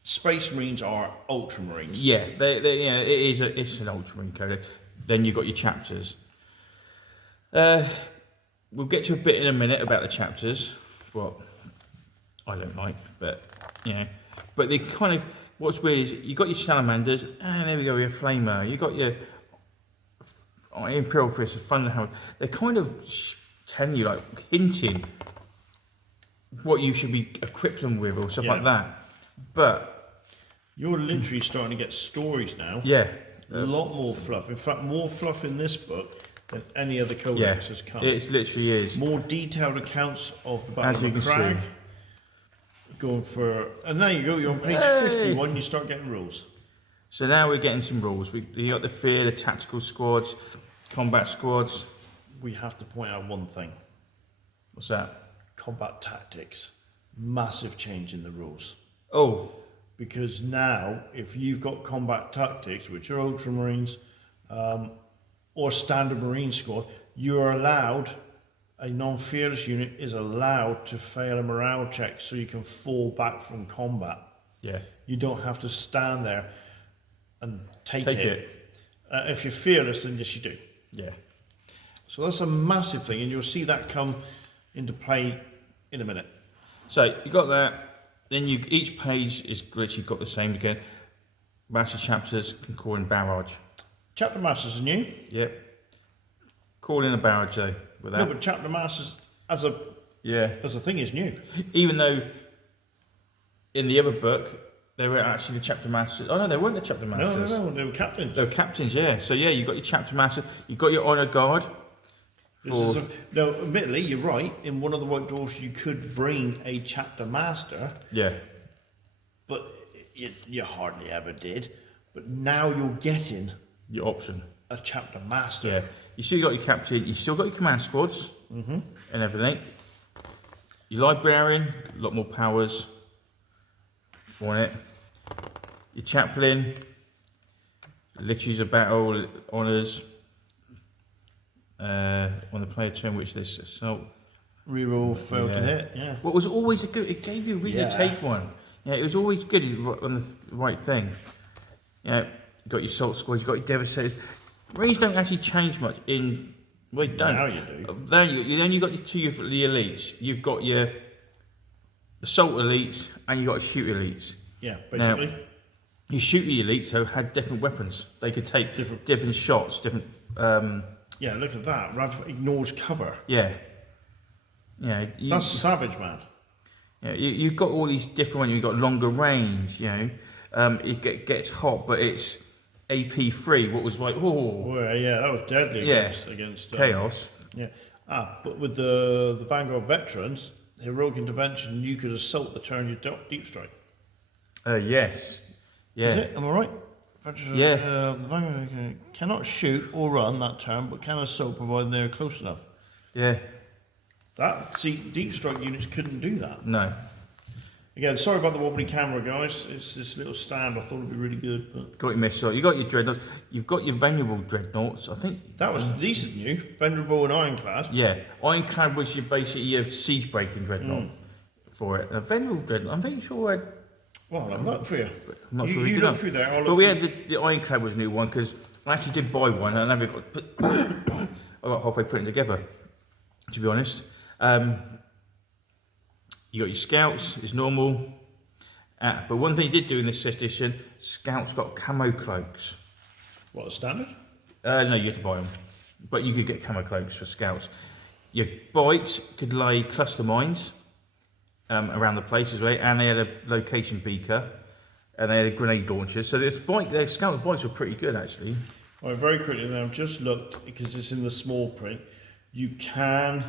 Space Marines are Ultramarines. Yeah, it's an Ultramarine codex. Then you've got your chapters. We'll get to a bit in a minute about the chapters. What I don't like, but but they kind of, what's weird is you got your salamanders, and there we go, your flamer. You got your Imperial Fist, Thunderhammer. They're kind of telling you, like hinting what you should be equipped them with or stuff like that. But you're literally starting to get stories now. Yeah. A lot more fluff. In fact, more fluff in this book than any other codex has come. It literally is. More detailed accounts of the As Battle you of can Crag. see. Going for, and there you go. You're on page Hey. 51. You start getting rules. So now we're getting some rules. You got the fear, the tactical squads, combat squads. We have to point out one thing. What's that? Combat tactics. Massive change in the rules. Oh, Because now, if you've got combat tactics, which are Ultramarines or standard Marine squad, you are allowed, a non-fearless unit is allowed to fail a morale check so you can fall back from combat. yeah. You don't have to stand there and take Take it. it. If you're fearless, then yes, you do. Yeah. So that's a massive thing, and you'll see that come into play in a minute. So you got that. Then each page is literally got the same again. Master chapters can call in barrage. Chapter Masters are new. Yep. Call in a barrage though. With that. No, but Chapter Masters as a thing is new. Even though in the other book they were actually the chapter masters. Oh no, they weren't the chapter masters. No, they were captains. They were captains, yeah. So yeah, you got your chapter master, you got your honor guard. No, admittedly, you're right. In one of the White Dwarfs, you could bring a chapter master, Yeah. but you hardly ever did. But now you're getting Your option. a chapter master. Yeah, you still got your captain, you still got your command squads and everything. Your librarian, a lot more powers on it. Your chaplain, literally a battle, honours. On the player turn, which this assault. Reroll, failed to hit, yeah. What was always a good, it gave you a reason to take one. Yeah, it was always good on the right thing. Yeah, you got your assault squads, you got your devastators. Marines don't actually change much in, well, they don't. Now you do. Then you got your two of the elites. You've got your assault elites and you got your shoot elites. Yeah, basically. Now, your shoot elites so had different weapons. They could take different shots, different. Yeah, look at that. Radford ignores cover. Yeah. Yeah. That's savage, man. Yeah, you've got all these different ones. You've got longer range. It gets hot, but it's AP3. What was like, Well, yeah, that was deadly against chaos. Yeah. But with the Vanguard veterans, heroic intervention, you could assault the turn you deep strike. Yes. Yeah. Is it? Am I right? Yeah. The Vanguard cannot shoot or run that turn, but can assault provided they are close enough. Yeah. Deep strike units couldn't do that. No. Again, sorry about the wobbly camera, guys. It's this little stand. I thought it'd be really good, but got your missile. You got your dreadnoughts. You've got your venerable dreadnoughts. I think that was decent. New venerable and ironclad. Yeah, ironclad was basically your siege breaking dreadnought for it. A venerable dreadnought. I'm pretty sure. Well, I'll look for you. I'm not sure you did look through there. But we had the ironclad was a new one because I actually did buy one and I never got. I got halfway putting it together. To be honest. You got your scouts, it's normal. But one thing you did do in this edition, scouts got camo cloaks. What, the standard? No, you had to buy them. But you could get camo cloaks for scouts. Your bikes could lay cluster mines around the place as well, and they had a location beaker, and they had a grenade launcher. So their scout bikes were pretty good actually. All right, very quickly now, I've just looked, because it's in the small print, you can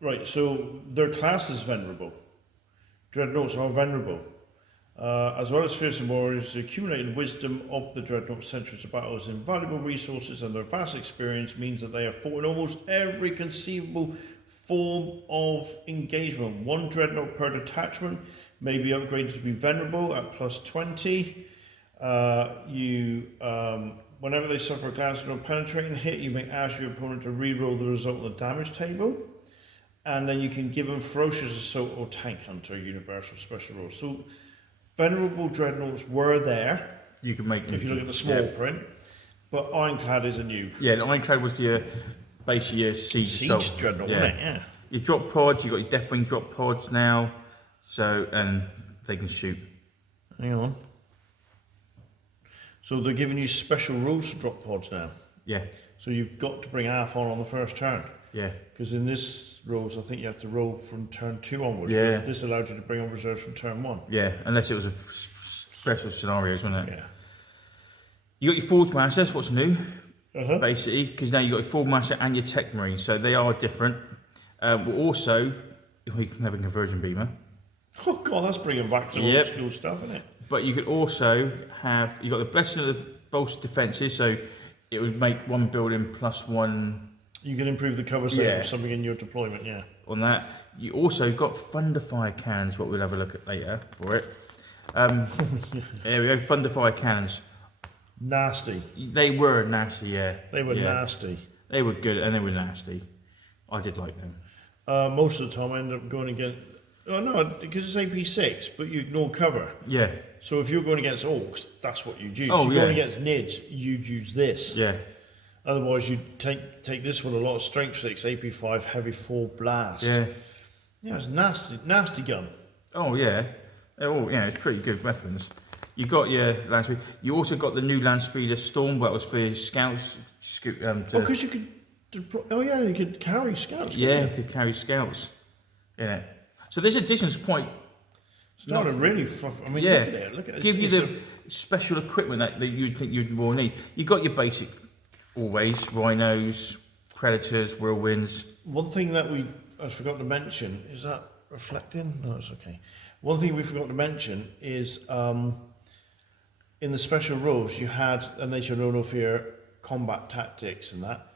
right, so their class is venerable. Dreadnoughts are venerable. As well as fearsome warriors, the accumulated wisdom of the dreadnought centuries of battle is invaluable resources, and their vast experience means that they have fought in almost every conceivable form of engagement. One dreadnought per detachment may be upgraded to be venerable at +20. Whenever they suffer a glancing or penetrating hit, you may ask your opponent to re-roll the result of the damage table, and then you can give them ferocious assault or tank hunter universal special rolls. So venerable dreadnoughts were there. You can make them if you look at the small print, but ironclad is a new. Yeah, the ironclad was basically your siege dreadnought, wasn't it? Yeah. Your drop pods, you got your Deathwing drop pods now, so and they can shoot. Hang on. So they're giving you special rules for drop pods now. Yeah. So you've got to bring half on the first turn. Yeah. Because in this rules, I think you have to roll from turn 2 onwards. Yeah. This allowed you to bring on reserves from turn 1. Yeah, unless it was a special scenarios, wasn't it? Yeah. You got your Forge Masters, what's new? Basically, because now you've got your Forge Master and your Tech Marine, so they are different. Also, we can have a conversion beamer. Oh god, that's bringing back some old school stuff, isn't it? But you could also have, you got the Blessing of the Bolster Defences, so it would make one building +1. You can improve the cover save of something in your deployment, on that. You also got Thunderfire cannons, what we'll have a look at later for it. There we go, Thunderfire cannons. Nasty. They were nasty, yeah. They were nasty. They were good and they were nasty. I did like them. Most of the time I end up going against... Oh no, because it's AP6, but you ignore cover. Yeah. So if you're going against orcs, that's what you'd use. Oh, if you're going against nids, you'd use this. Yeah. Otherwise, you'd take this one, a lot of strength 6, AP5, heavy 4 blast. Yeah. Yeah, it's nasty gun. Oh, yeah. Oh, yeah, it's pretty good weapons. You got your land speed. You also got the new land speeder Storm, that was for your scouts. Because you could... you could carry scouts. Yeah, you could carry scouts. Yeah. So this edition's quite... Started really fluff. I mean, look at it. Look at it. Give you the special equipment that you'd think you'd more need. You got your basic, always, rhinos, predators, whirlwinds. One thing that I forgot to mention, is that reflecting? No, it's okay. One thing we forgot to mention is in in the special rules, you had a Nation of No Fear combat tactics and that.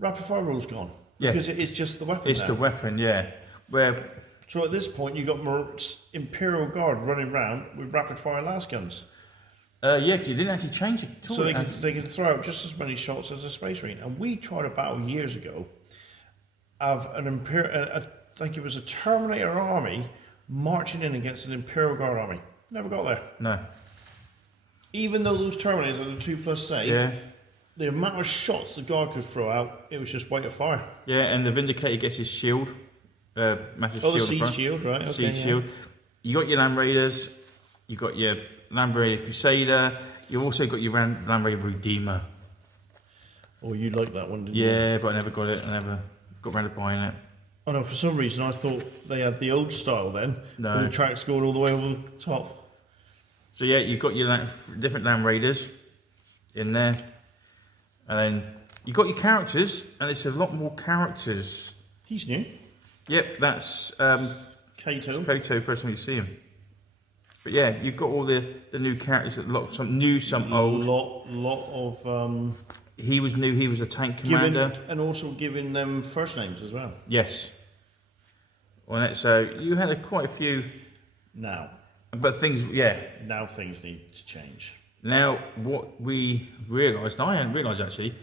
Rapid fire rules gone. Yeah. Because it is just the weapon It's now. the weapon, yeah. Where So at this point, you've got Imperial Guard running around with rapid fire las guns. yeah, because you didn't actually change it at all. So they can throw out just as many shots as a Space Marine. And we tried a battle years ago of an I think it was a Terminator army marching in against an Imperial Guard army. Never got there. No. Even though those Terminators had a 2+ save, Yeah. the amount of shots the Guard could throw out, it was just weight of fire. Yeah, and the Vindicator gets his shield. Massive Oh, the shield. Siege Shield, right? Okay, Siege shield. You got your Land Raiders. You got your Land Raider Crusader. You've also got your Land Raider Redeemer. Oh, you liked that one, didn't you? Yeah, but I never got it. I never got round to buying it. Oh no, for some reason I thought they had the old style then, No. with the tracks going all the way over the top. So yeah, you've got your different Land Raiders in there, and then you got your characters, and it's a lot more characters. He's new. Yep, that's Kato. Koto. First time you see him. But yeah, you've got all the new characters. Some new, some old. Lot of He was new. He was a tank commander. and also giving them first names as well. Yes. On it, so you had quite a few, Now things. Yeah. now things need to change. Now, what we realised, and I hadn't realised actually,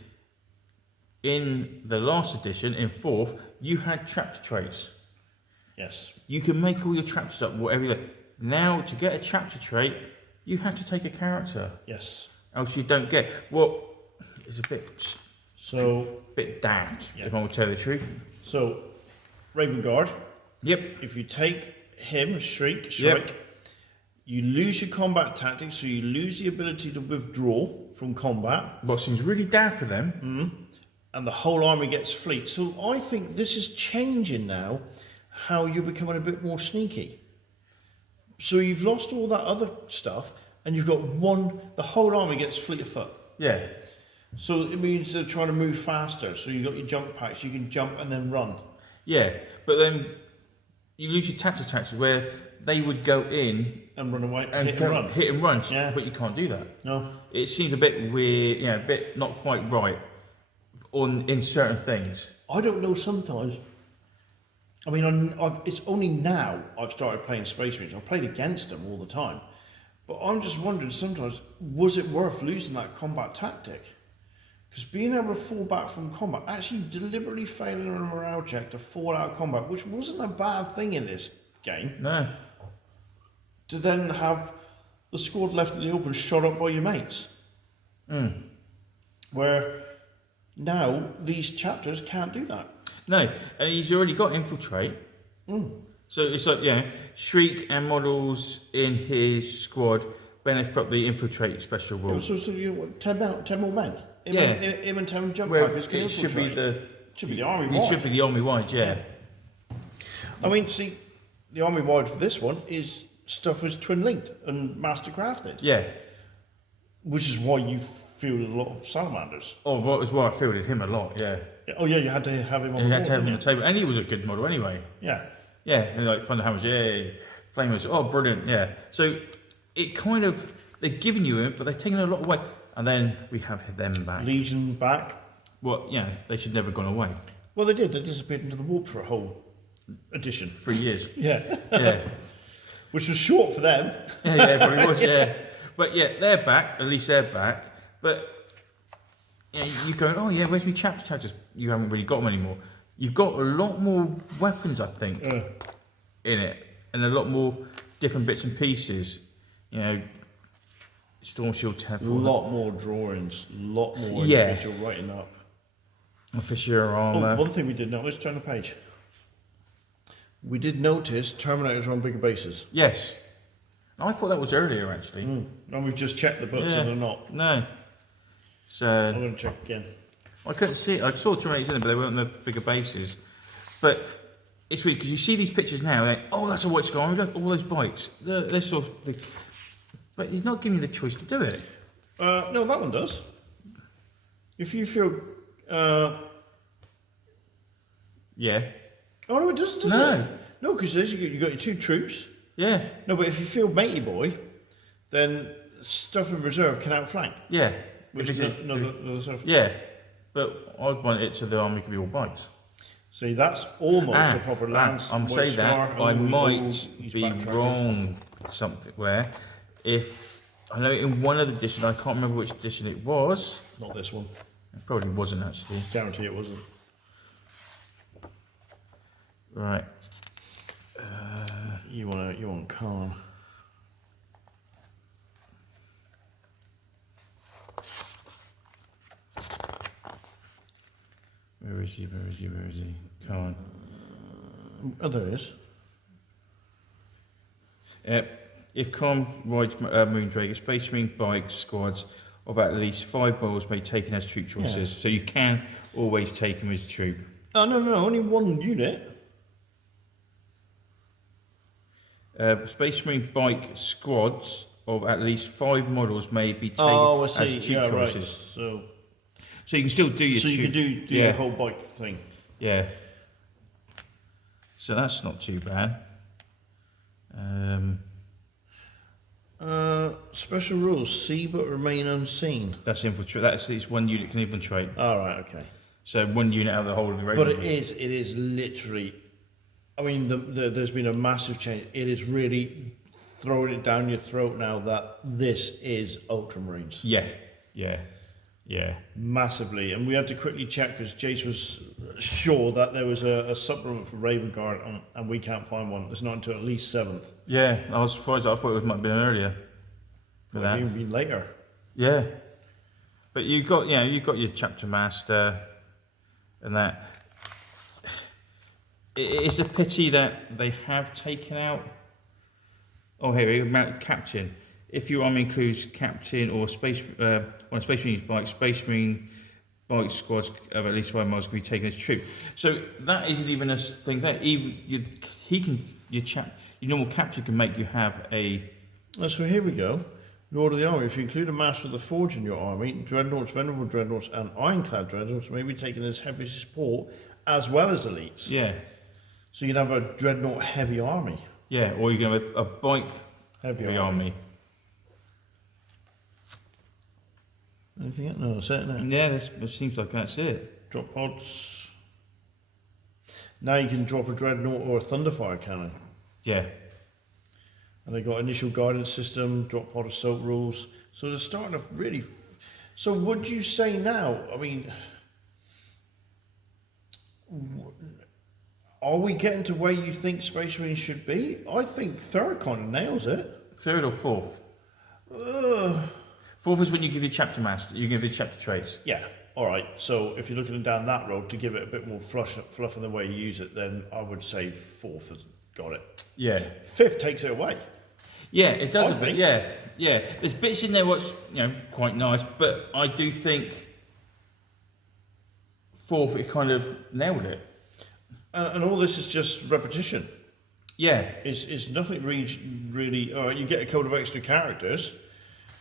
in the last edition, in 4th, you had chapter traits. Yes. You can make all your chapters up, whatever you like. Now, to get a chapter trait, you have to take a character, Yes. else you don't get. What is a bit daft, Yeah. if I will tell the truth. So Raven Guard, Yep. if you take him, Shrike, Yep. you lose your combat tactics, so you lose the ability to withdraw from combat. What seems really daft for them. And the whole army gets fleet. So I think this is changing now how you're becoming a bit more sneaky. So you've lost all that other stuff and you've got the whole army gets fleet of foot. Yeah. So it means they're trying to move faster. So you've got your jump packs, you can jump and then run. Yeah. But then you lose your tactics where they would go in And run away, and hit and run. Hit and run, Yeah. but you can't do that. No. It seems a bit weird, a bit not quite right in certain things. I don't know sometimes. I mean, it's only now I've started playing Space Marines. I've played against them all the time. But I'm just wondering sometimes, was it worth losing that combat tactic? Because being able to fall back from combat, actually deliberately failing on a morale check to fall out of combat, which wasn't a bad thing in this game, No. to then have the squad left in the open shot up by your mates. Where now these chapters can't do that. No, and he's already got infiltrate. So it's like, Shriek and models in his squad benefit from the infiltrate special rule. So you 10 more men. Him and 10 jump Where packers can it should be infiltrate. the army it wide. should be the army wide, yeah. I mean, see, the army wide for this one is stuff is twin linked and master crafted, Yeah. which is why you fielded a lot of salamanders. Oh, well, that's why I fielded him a lot, yeah. Oh yeah, you had to have him on You the had board, to have him on didn't the table, and he was a good model anyway. you? Yeah. Yeah, and like Thunderhammers, yeah, Flamers, oh, brilliant, yeah. So it kind of, they've given you it, but they've taken a lot away. And then we have them back. Legion back. Well, they should never have gone away. Well, they did. They disappeared into the warp for a whole edition. 3 years. Yeah. Yeah. Which was short for them. Yeah, but it was, yeah. But yeah, they're back, at least they're back. But you go, oh yeah, where's my chapters? You haven't really got them anymore. You've got a lot more weapons, I think, in it. And a lot more different bits and pieces. Storm Shield A Temple. lot more drawings, a lot more Yeah. individual writing up. Fisher armor. One thing we did notice, turn the page. We did notice Terminators are on bigger bases. Yes. I thought that was earlier, actually. And we've just checked the books and they're not. No. I'm So going to check again. I couldn't see it. I saw Terminators in there, but they weren't on the bigger bases. But it's weird because you see these pictures now. Like, oh, that's a white sky. Look, all those bikes. They're sort of. But he's not giving you the choice to do it. No, that one does. If you feel. Yeah. Oh no, it doesn't. Does No. it? No, because you got your two troops. Yeah. No, but if you feel matey boy, then stuff in reserve can outflank. Yeah. Which is another sort of... Yeah, but I want it so the army can be all bikes. See, that's almost a proper lance. I'm saying that I might be wrong somewhere. If I know in one of the editions, I can't remember which edition it was. Not this one. It probably wasn't actually. Guarantee it wasn't. Right. You want Khan. Where is he? Where is he? Where is he? Khan. Oh, there he is. If Khan rides Marine Dragon, Space Marine bike squads of at least 5 models may be taken as troop choices. Yeah. So you can always take them as troop. Oh, no, only one unit. Space Marine bike squads of at least 5 models may be taken as troop choices. Right. So you can still do your So you can do the whole bike thing. Yeah. So that's not too bad. Special rules: see but remain unseen. That's infiltrate. That's it's one unit can infiltrate. All right. Okay. So one unit out of the whole of the raid. But it is literally. I mean, there's been a massive change. It is really throwing it down your throat now that this is Ultramarines. Yeah. Massively, and we had to quickly check because Jace was sure that there was a supplement for Raven Guard, and we can't find one. It's not until at least 7th. Yeah, I was surprised. I thought it might have been earlier. Might even be later. Yeah, but you got your chapter master, and that. It's a pity that they have taken out. Oh, here we go. Captain. If your army includes captain or space Marine bike, Space Marine bike squads of at least 5 miles can be taken as troop. So that isn't even a thing. That even your normal captain can make you have a. So here we go. In order of the army, if you include a master of the forge in your army, dreadnoughts, venerable dreadnoughts, and ironclad dreadnoughts may be taken as heavy support as well as elites. Yeah. So you'd have a dreadnought heavy army. Yeah, or you can have a bike heavy army. Anything else? No, that's it now. Yeah, it seems like that's it. Drop pods. Now you can drop a dreadnought or a thunderfire cannon. Yeah. And they got initial guidance system, drop pod assault rules. So they're starting to really. So would you say now? I mean, are we getting to where you think Space Marines should be? I think 3rd kind of nails it. 3rd or 4th? 4th is when you give your chapter master, you give your chapter traits. Yeah, all right. So if you're looking down that road to give it a bit more fluff in the way you use it, then I would say 4th has got it. Yeah. 5th takes it away. Yeah, it does I a bit. think. Yeah. There's bits in there what's quite nice, but I do think 4th it kind of nailed it. And all this is just repetition. Yeah. It's nothing really. All right, you get a couple of extra characters.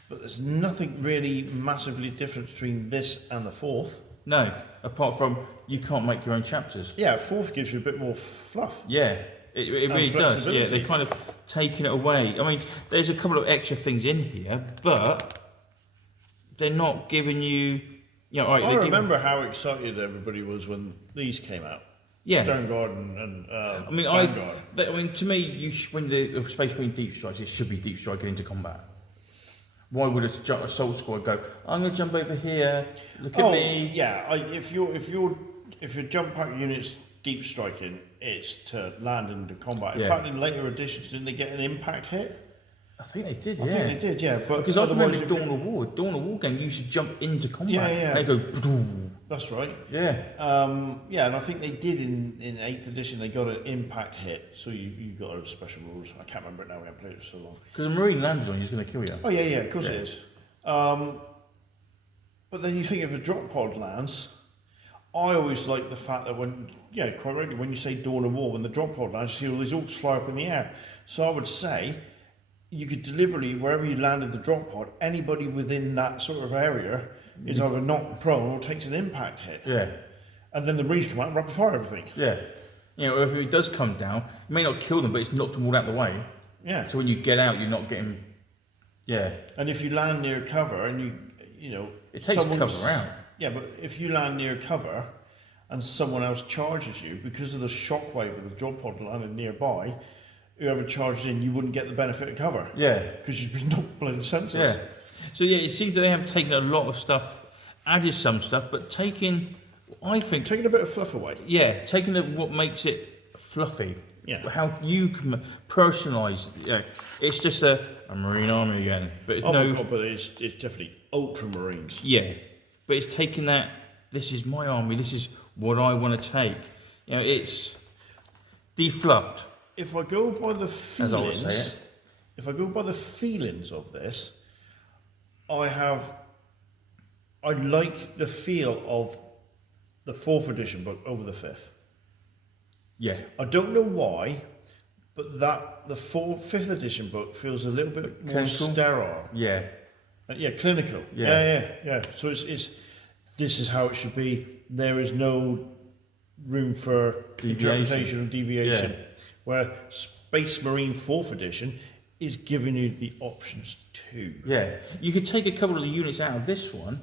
But there's nothing really massively different between this and the 4th. No, apart from you can't make your own chapters. Yeah, 4th gives you a bit more fluff. Yeah, it really does. Yeah, they're kind of taking it away. I mean, there's a couple of extra things in here, but they're not giving you. Right, I remember how excited everybody was when these came out. Yeah, Stone Guard and Vanguard. To me, when the Space Marine deep strikes, it should be deep striking into combat. Why would a assault squad go? I'm going to jump over here. Look at me. Yeah. If your jump pack unit's deep striking, it's to land into combat. In fact, in later editions, didn't they get an impact hit? I think they did. I think they did. Yeah, but because I remember Dawn of War game, you used to jump into combat. Yeah. They go. That's right. Yeah. And I think they did in 8th edition. They got an impact hit, so you got a special rules. I can't remember it now. We haven't played it for so long. Because a Marine landed on you, he's going to kill you. Oh yeah, of course it is. But then you think if a drop pod lands, I always like the fact that quite rightly, when you say Dawn of War, when the drop pod lands, you see all these orcs fly up in the air. So I would say you could deliberately, wherever you landed the drop pod, anybody within that sort of area is either knocked prone or takes an impact hit. Yeah. And then the Marines come out and rapid fire everything. Yeah. If it does come down, it may not kill them, but it's knocked them all out of the way. Yeah. So when you get out, you're not getting Yeah. And if you land near cover and you know, It takes cover out. Yeah, but if you land near cover and someone else charges you because of the shockwave of the drop pod landing nearby, whoever charged in, you wouldn't get the benefit of cover. Yeah. Because you'd be knocked bloody senseless. Yeah. So yeah, it seems that they have taken a lot of stuff, added some stuff, but taking, I think, Taking a bit of fluff away. yeah, taking what makes it fluffy. Yeah. How you can personalise. Yeah. It's just a Marine Army again, but it's Oh no. my God, but it's definitely Ultramarines. Yeah, but it's taking that. This is my army. This is what I want to take. You know, it's defluffed. If I go by the As I would feelings, say it. if I go by the feelings of this, I like the feel of the 4th edition book over the 5th. Yeah. I don't know why, but the 5th edition book feels a little bit more Clinical? sterile. Yeah. Yeah, clinical. Yeah. So it's this is how it should be. There is no room for interpretation or deviation. Yeah. Where Space Marine 4th edition is giving you the options too. Yeah. You could take a couple of the units out of this one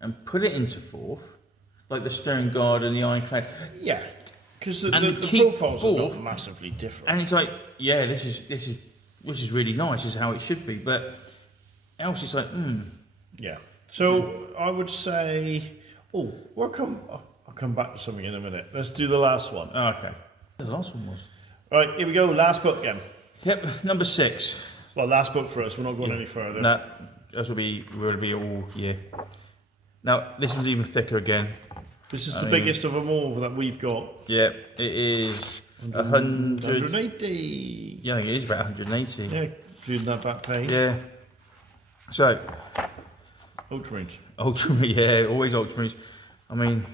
and put it into 4th, like the Stern Guard and the Ironclad. Yeah, because the keep profiles are not massively different. And it's like, yeah, this is really nice. This is how it should be. But else, it's like, Yeah. So I would say, I'll come back to something in a minute. Let's do the last one. Oh, okay. The last one was. Right, here we go. Last book again. Yep, number 6. Well, last book for us. We're not going any further. No, this will be all year. Now, this one's even thicker again. This is the biggest of them all that we've got. Yeah, it is 100. 180. Yeah, I think it is about 180. Yeah, including that back page. Yeah. So, Ultramarines. Ultramarine, yeah, always Ultramarines. I mean,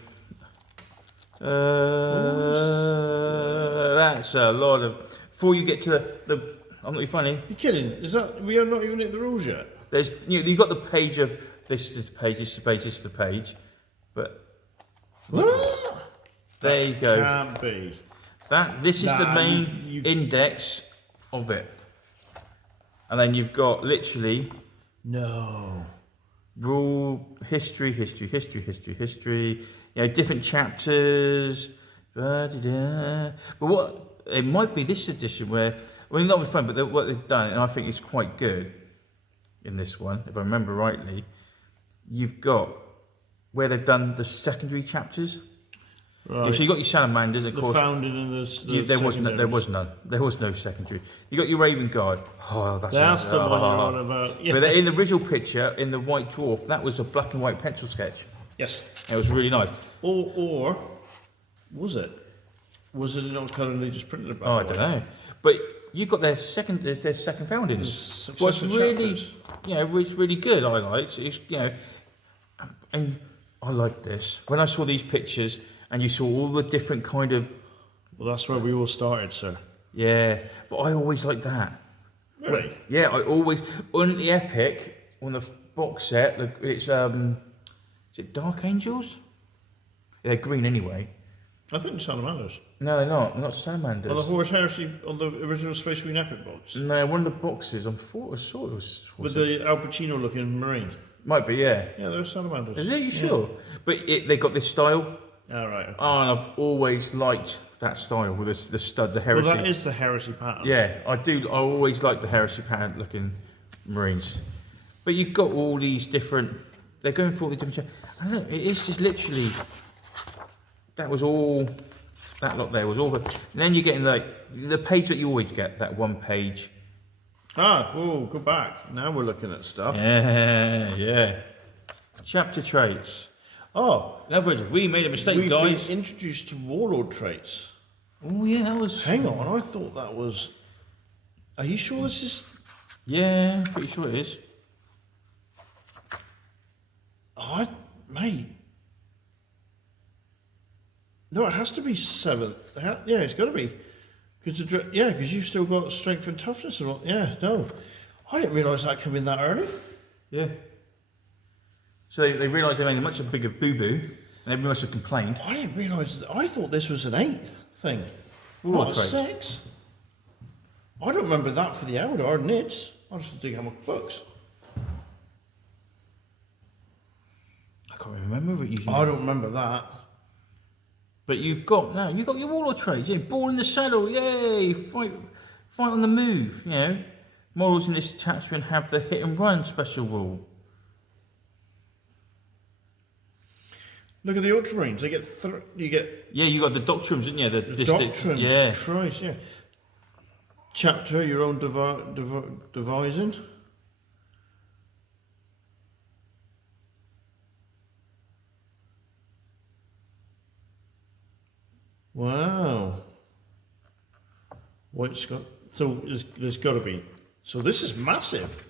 that's a lot of. Before you get to the I'm not being funny. You're kidding? Is that we are not even at the rules yet? There's you've got the page of this is the page, this is the page, this is the page, but What? there you go. Can't be. This is the Nah, main you- index of it, and then you've got literally No. rule history. You know, different chapters. But what it might be this edition where I mean, not with fun, but what they've done, and I think it's quite good in this one, if I remember rightly. You've got where they've done the secondary chapters. Right. So you got your salamanders, of The course. founding and There was none. There was no secondary. You got your Raven Guard. Oh, That's the one you're on about. Yeah. But in the original picture, in the White Dwarf, that was a black and white pencil sketch. Yes. It was really nice. Or was it? Was it not colour and they just printed it back? Oh, I don't know. But you got their second foundings. What's Successive really, chapters. you know, it's really good. I like it's you know, and I like this. When I saw these pictures and you saw all the different kind of Well, that's where we all started, sir. yeah, but I always like that. Really? Yeah, I always on the Epic on the box set. It's is it Dark Angels? They're green anyway. I think salamanders. No, they're not. They're not salamanders. On the Horus Heresy, on the original Space Marine Epic box. No, one of the boxes. I saw it was. With the Al Pacino looking Marine. Might be, yeah. Yeah, they're salamanders. Is it? You sure? But they got this style. All right. Okay. Oh, and I've always liked that style with the stud, the heresy. Well, that is the Heresy pattern. Yeah, I do. I always like the heresy pattern looking Marines. But you've got all these different. They're going for all the different. And look, it is just literally. That was all. That lot there was all. And then you're getting like the page that you always get. That one page. Whoa, go back. Now we're looking at stuff. Yeah. Chapter traits. Oh, In other words, we made a mistake, we've guys. been introduced to warlord traits. Oh yeah, that was. Hang on, I thought that was. Are you sure this is? Yeah, pretty sure it is. Mate. No, it has to be 7th. Yeah, it's got to be. Because you've still got strength and toughness and all. Yeah, no. I didn't realise that came in that early. Yeah. So they realised they made a much bigger boo-boo, and everyone must have complained. I didn't realise that. I thought this was an 8th thing. Warlord Not traits. 6. I don't remember that for the Eldar, Nids. I'll just dig how much books. I can't remember what you. I don't remember that. But you've got your warlord traits. Yeah, ball in the saddle. Yay! Fight on the move. You know, models in this detachment have the hit and run special rule. Look at the Ultramarines. They get you get. Yeah, you got the doctrines, didn't you? The doctrines. Yeah. Christ, yeah. Chapter, your own devising. Wow. White Scott. So there's got to be. So this is massive.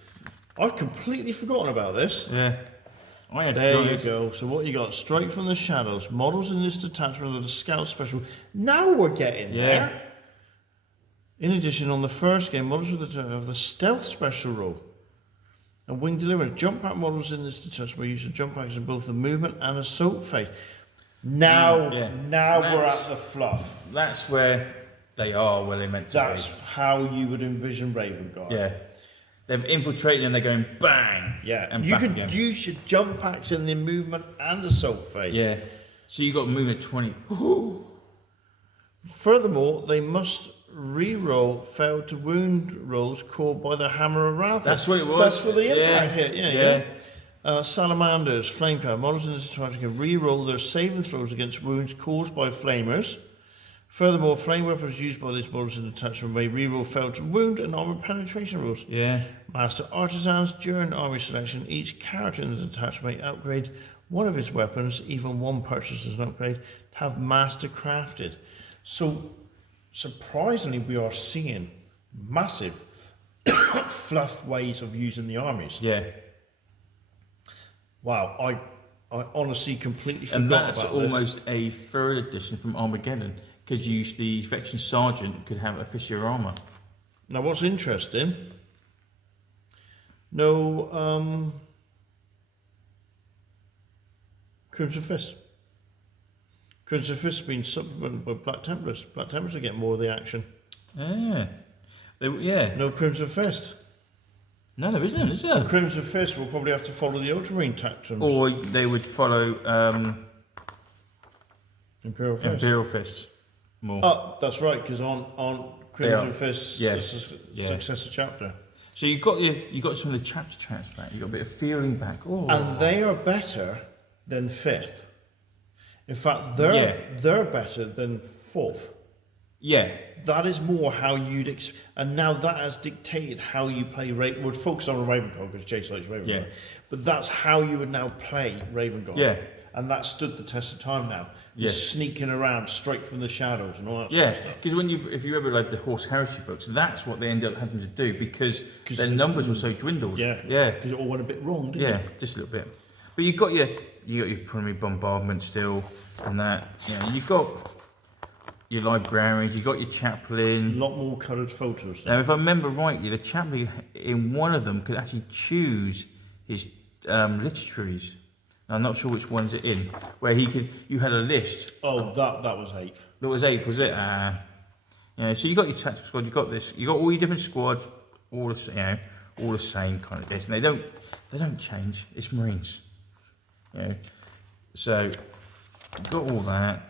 I've completely forgotten about this. Yeah. There you go. So what you got? Strike from the shadows. Models in this detachment of the scout special. Now we're getting there. In addition, on the first game, models of the stealth special rule. And wing delivery. Jump pack models in this detachment were used to jump packs in both the movement and assault phase. Now we're at the fluff. That's where they are where they're meant to be. That's how you would envision Raven Guard. Yeah. They've infiltrated and they're going bang. Yeah. And you back could again. use your jump packs in the movement and assault phase. Yeah. So you got movement 20. Ooh. Furthermore, they must re-roll failed to wound rolls called by the hammer of wrath. That's what it was. That's for the impact hit. Yeah. Salamanders, flamethrower models in this detachment can re-roll their saving throws against wounds caused by flamers. Furthermore, flame weapons used by these models in the detachment may re-roll failed to wound and armor penetration rolls. Yeah. Master artisans during army selection, each character in the detachment may upgrade one of his weapons, even one purchased as an upgrade, to have master crafted. So, surprisingly, we are seeing massive fluff ways of using the armies. Yeah. Wow, I honestly completely forgot And about that's this. almost a third edition from Armageddon, because the veteran sergeant could have official armor. Now, what's interesting? No, Crimson Fist. Crimson Fist has been supplemented by Black Templars. Black Templars are getting more of the action. Yeah. Yeah. No Crimson Fist. No, there isn't, is there? So Crimson Fist will probably have to follow the Ultramarine tactics. Or they would follow Imperial Fist. Imperial Fists more. Oh, that's right, because on Crimson Fist, successor chapter. So you got some of the chapter tracks back. You got a bit of feeling back. Oh. And they are better than fifth. In fact, they're better than fourth. Yeah. That is more how you'd and now that has dictated how you play Raven. We'll focus on Ravenclaw because Chase likes Ravenclaw. Yeah. But that's how you would now play Ravenclaw. Yeah. And that stood the test of time now. Yeah. Sneaking around straight from the shadows and all that Yeah, sort of stuff. because if you ever read the Horse Heresy books, that's what they ended up having to do because their numbers were so dwindled. Yeah. Yeah. Because it all went a bit wrong, didn't it? Yeah, just a little bit. But you got your primary bombardment still, and that. You know, you've got your librarians, you got your chaplain. A lot more coloured photos. Now, if I remember rightly, the chaplain in one of them could actually choose his literaries. I'm not sure which one's it in, where you had a list. Oh, that was eighth. That was eighth, was it? Yeah. So you got your tactical squad, you got this, you got all your different squads, all the same kind of this, and they don't change. It's Marines. So you got all that.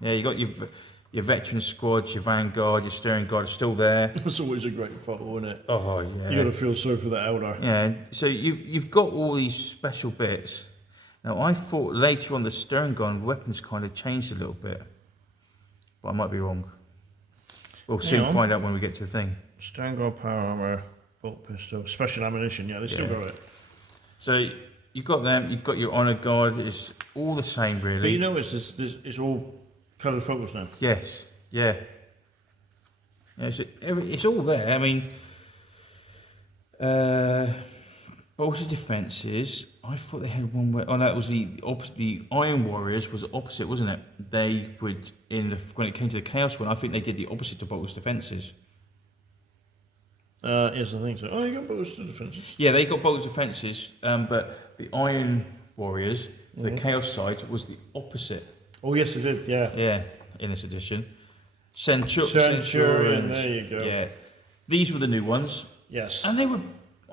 Yeah, you got your veteran squads, your vanguard, your steering guard are still there. That's always a great photo, isn't it? Oh yeah. You got to feel sorry for the elder. Yeah. So you've got all these special bits. Now I thought later on the stern gun weapons kind of changed a little bit, but I might be wrong. We'll soon find out when we get to the thing. Stern guard, power armor, bolt pistol, special ammunition. Yeah, they still got it. So you've got them. You've got your honor guard. It's all the same, really. But you notice it's all coloured photos now. Yes. Yeah. Yeah. So it's all there. I mean, bolster defences. I thought they had one where. Oh, that was the opposite. The Iron Warriors was opposite, wasn't it? They would when it came to the Chaos one. I think they did the opposite to bolster defences. Yes, I think so. Oh, you got bolster defences. Yeah, they got bolster defences, but the Iron Warriors, the Chaos side, was the opposite. Oh, yes, they did. Yeah. Yeah, in this edition. Centurion. There you go. Yeah, these were the new ones. Yes. And they were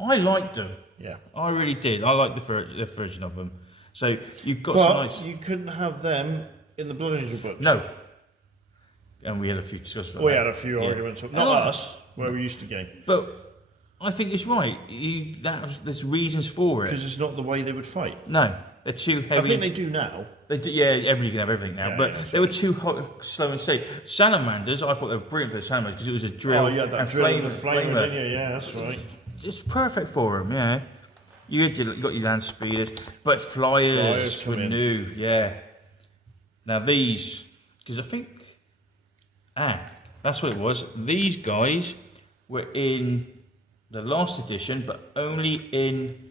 I liked them. Yeah. I really did. I liked the version of them. So you've got But some nice. you couldn't have them in the Blood Angel books. No. And we had a few discussions about We that. had a few Yeah. arguments. Not And I- us, where we used to game. But I think it's right. There's reasons for it. Because it's not the way they would fight. No, they're too heavy. I think they do now. They do, yeah, everybody can have everything now. Yeah, but yeah, they were too slow and steady. Salamanders, I thought they were brilliant for the salamanders because it was a drill Oh, yeah, that and drill and flame, the flamer, flamer. didn't you? Yeah, that's right. It's perfect for them, yeah. You got your land speeders, but flyers come were in. new, yeah. Now these, because I think, that's what it was. These guys were in the last edition, but only in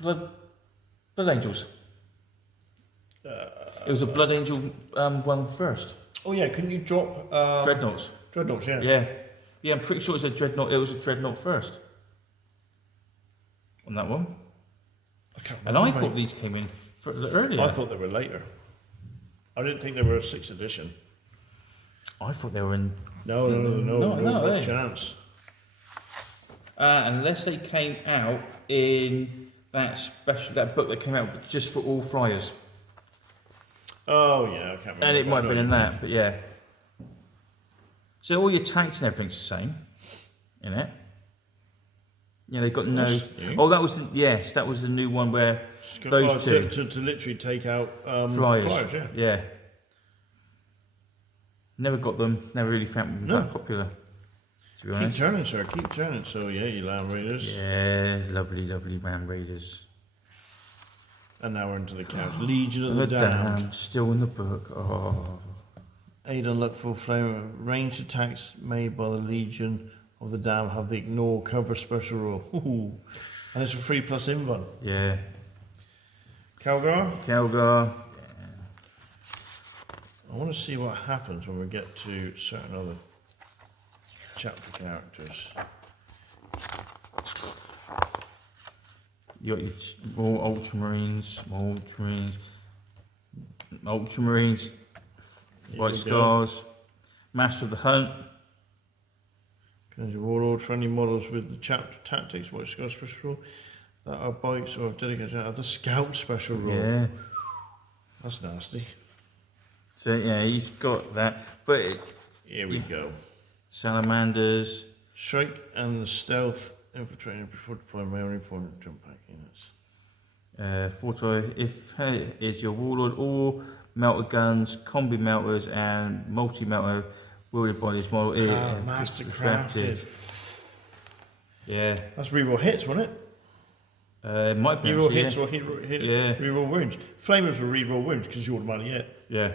the Blood Angels. It was a Blood Angel one first. Oh yeah, couldn't you drop Dreadnoughts. Dreadnoughts? Yeah. Yeah, I'm pretty sure it was a dreadnought. It was a dreadnought first on that one. I can't And I remember. thought these came in earlier. I thought they were later. I didn't think they were a 6th edition. I thought they were in. No eh? chance. Unless they came out in that book that came out just for all flyers, Oh yeah, I can't remember. and it but might I have know been in you- that. But yeah. So all your tanks and everything's the same, in it. Yeah, they've got no. That's new. Oh, that was that was the new one where It's got- those two to literally take out flyers. yeah. Yeah. Never got them. Never really found them No. that popular. To be Keep honest. turning, sir. Keep turning. So yeah, you Land Raiders. Yeah, lovely Ram Raiders. And now we're into the cows. Legion of The the Damned. Damned, still in the book. Oh. Aid and look for flame. Ranged attacks made by the Legion of the Damned have the ignore cover special rule. Ooh. And it's a 3+ invuln. Yeah. Calgar. Kelgar. I want to see what happens when we get to certain other chapter characters. You got your more Ultramarines, Here White we go. Scars, Master of the Hunt. Kinds of warlord friendly models with the chapter tactics, White Scar special rule, that are bikes or dedicated to the scout special rule. Yeah. That's nasty. So yeah, he's got that. But Here we go. Salamanders. Shrike and the stealth infiltrating before deploying may only point jump back units. Forto, if is your warlord, all melter guns, combi melters, and multi melter wielded by this model. Master crafted. Yeah, That's reroll hits, wasn't it? it might be. Reroll actually, hits yeah. or hit Yeah. reroll wounds. Flamers were reroll wounds because you automatically hit. Yeah.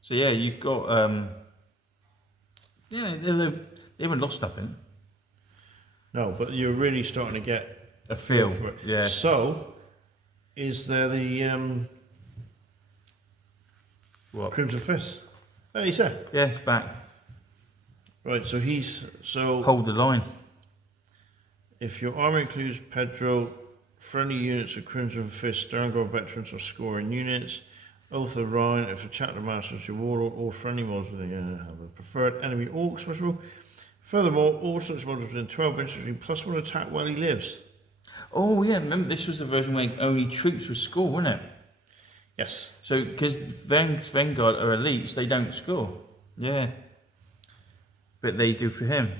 So yeah, you've got yeah, they haven't lost nothing. No, but you're really starting to get A feel for it. yeah. So, is there the What? Crimson Fist? There he's there. Yeah, it's back. Right, so Hold the line. if your army includes Pedro, friendly units of Crimson Fist, Starngard veterans or scoring units, Oath of Rhine, if the chapter masters your warlord, all friendly models within have the preferred enemy orc special. Furthermore, all such models within 12 inches between +1 attack while he lives. Oh yeah, remember this was the version where only troops would score, wasn't it? Yes. So because Vanguard are elites, they don't score. Yeah. But they do for him.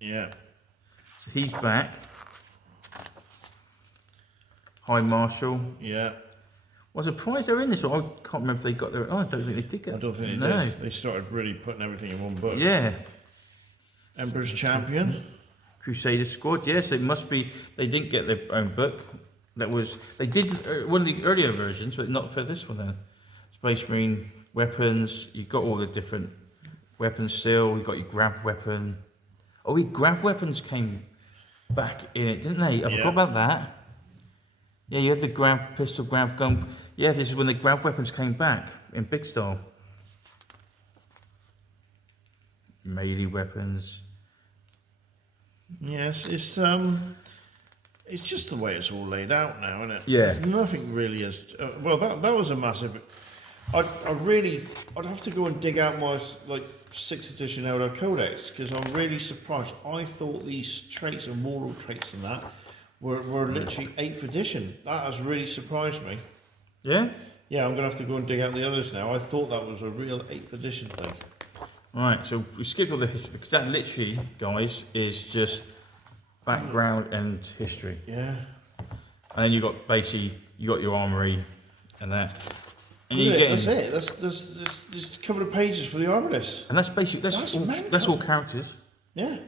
Yeah. So he's back. High Marshal. Yeah. I was surprised they're in this. I can't remember if they got their. Oh, I don't think they did get. I don't think they did. They started really putting everything in one book. Yeah. Emperor's Champion. Crusader Squad. Yes, it must be. They didn't get their own book. That was. They did one of the earlier versions, but not for this one. Then Space Marine weapons. You got all the different weapons still. You got your grav weapon. Oh, your grav weapons came back in it, didn't they? I forgot about that. Yeah, you had the grav pistol, grav gun. Yeah, this is when the grav weapons came back in big style. Melee weapons. Yes, it's just the way it's all laid out now, isn't it? Yeah. There's nothing really as well. That was a massive I'd have to go and dig out my like 6th edition Elder Codex because I'm really surprised. I thought these traits and moral traits and that were literally 8th edition. That has really surprised me. Yeah? Yeah, I'm gonna have to go and dig out the others now. I thought that was a real 8th edition thing. Right, so we skipped all the history because that literally, guys, is just background and history. Yeah. And then you got your armory and that. And That's it. That's just a couple of pages for the armor list. And that's all characters. Yeah.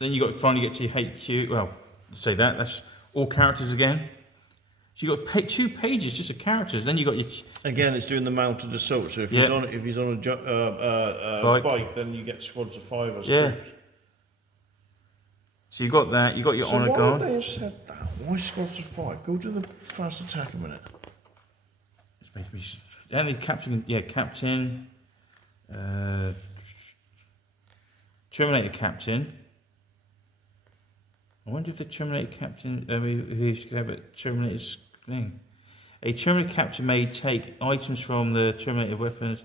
Then you finally get to your HQ. Well, say that's all characters again. So you got 2 pages just of characters. Then you got your. Again, it's doing the mounted assault. So if he's on a bike, then you get squads of 5 as troops. So you got that. You got your honor guard. Why would they have said that? Why squads of 5? Go to the fast attack a minute. And the captain. Yeah, captain. Terminator captain. I wonder if the Terminator captain, who's going to have a Terminator's thing. A Terminator captain may take items from the Terminator weapons.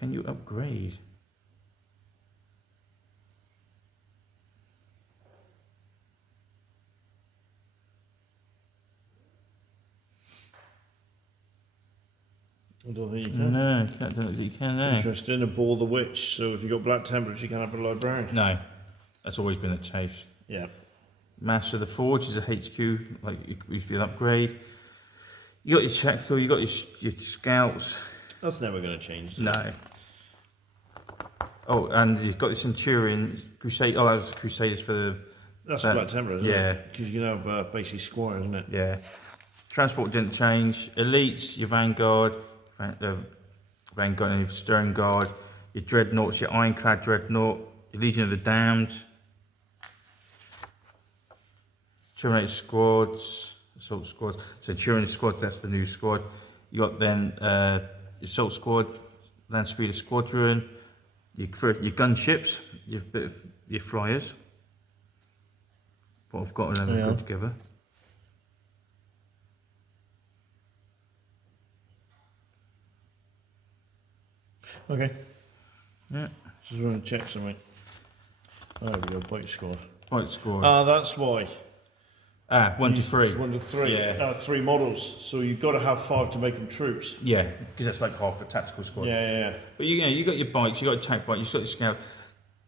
Can you upgrade? I don't think you can. No, I don't think you can. No. Interesting. A Ball the Witch. So if you've got Black Templars, you can have a librarian. No, that's always been the case. Yeah. Master of the Forge is a HQ, like it used to be an upgrade. You got your tactical, you got your scouts. That's never going to change. No. Oh, and you've got the Centurion Crusade. Oh, that was the Crusaders for the. That's Black Templar, isn't it? Because you can have basically squire, isn't it? Yeah. Transport didn't change. Elites, your Vanguard, Vanguard and your Stern Guard, your Dreadnoughts, your Ironclad Dreadnought, your Legion of the Damned, Terminator Squads, Assault Squads, Centurion Squads, that's the new squad. You got then Assault Squad, Land Speeder Squadron, your gunships, your flyers. What I've got and then put together. Okay. Yeah. Just want to check something. Oh, there we go, Bite Squad. Bite Squad. That's why. 1 to 3. 1 to 3. Yeah. 3 models. So you've got to have 5 to make them troops. Yeah, because that's like half a tactical squad. Yeah. But you got your bikes, you got your tank bike, you got your scout,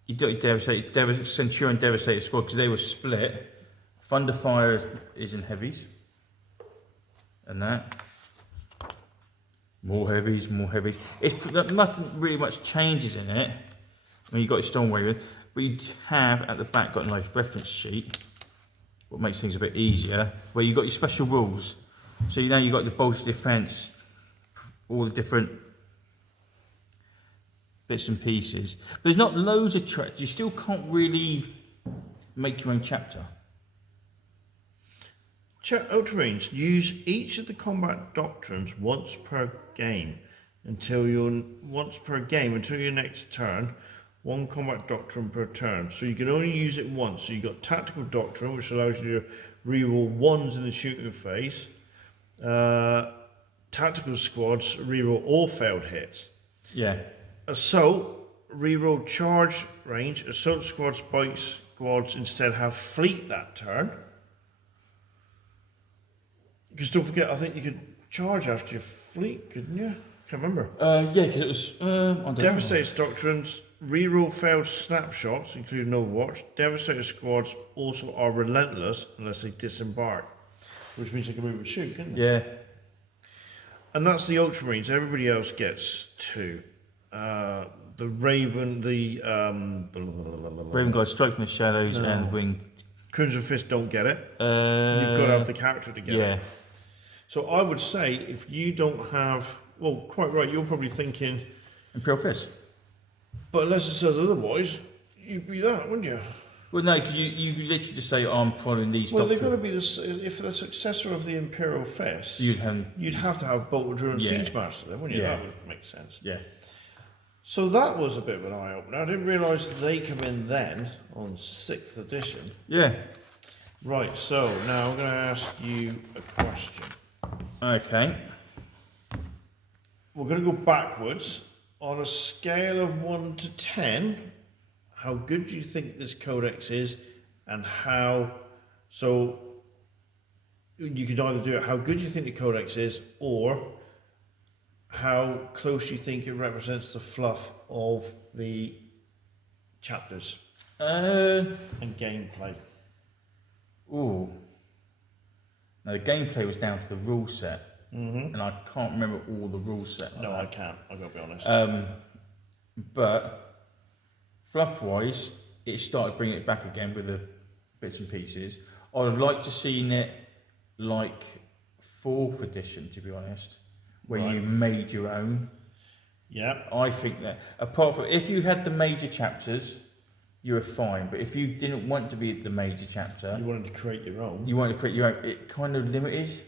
you got your Devastator, Centurion Devastator squad because they were split. Thunderfire is in heavies. And that. More heavies. It's nothing really much changes in it. I mean, you got your Stormwaver, but you have at the back got a nice reference sheet, what makes things a bit easier. Where you got your special rules, so you got the bolster defense, all the different bits and pieces. But there's not loads of tracks. You still can't really make your own chapter. Ultramarines, use each of the combat doctrines once per game until your next turn. 1 combat doctrine per turn. So you can only use it once. So you've got tactical doctrine, which allows you to reroll 1s in the shooting phase. Tactical squads reroll all failed hits. Yeah. Assault reroll charge range. Assault squads, bike squads instead have fleet that turn. Because don't forget, I think you could charge after your fleet, couldn't you? Can't remember. Yeah, because it was. Devastator doctrines reroll failed snapshots, including Overwatch. Devastator squads also are relentless unless they disembark, which means they can move and shoot, can't they? Yeah. And that's the Ultramarines. Everybody else gets 2. The Raven, Raven Guard, Strike from the Shadows, and Wing. Crimson Fist don't get it. You've got to have the character to get it. So I would say if you don't have, well, quite right, you're probably thinking Imperial Fist. But unless it says otherwise, you'd be that, wouldn't you? Well, no, because you literally just say, I'm following these. Well, they've got to be if the successor of the Imperial Fist, you'd have to have Bolter Drill and Siege Master, then, wouldn't you? That would make sense. Yeah. So that was a bit of an eye opener. I didn't realise they come in then on 6th edition. Yeah. Right, so now I'm going to ask you a question. Okay. We're going to go backwards. On a scale of 1 to 10, how good do you think this codex is, and how... So you could either do it how good you think the codex is, or how close you think it represents the fluff of the chapters and gameplay. Ooh. Now the gameplay was down to the rule set, Mm-hmm. and I can't remember all the rule set. No, I can't. I've got to be honest. But fluff-wise, it started bringing it back again with the bits and pieces. I'd have liked to seen it like 4th edition, to be honest, where Right. you made your own. Yeah. I think that, apart from if you had the major chapters, you were fine. But if you didn't want to be the major chapter, You wanted to create your own. you wanted to create your own, it kind of limited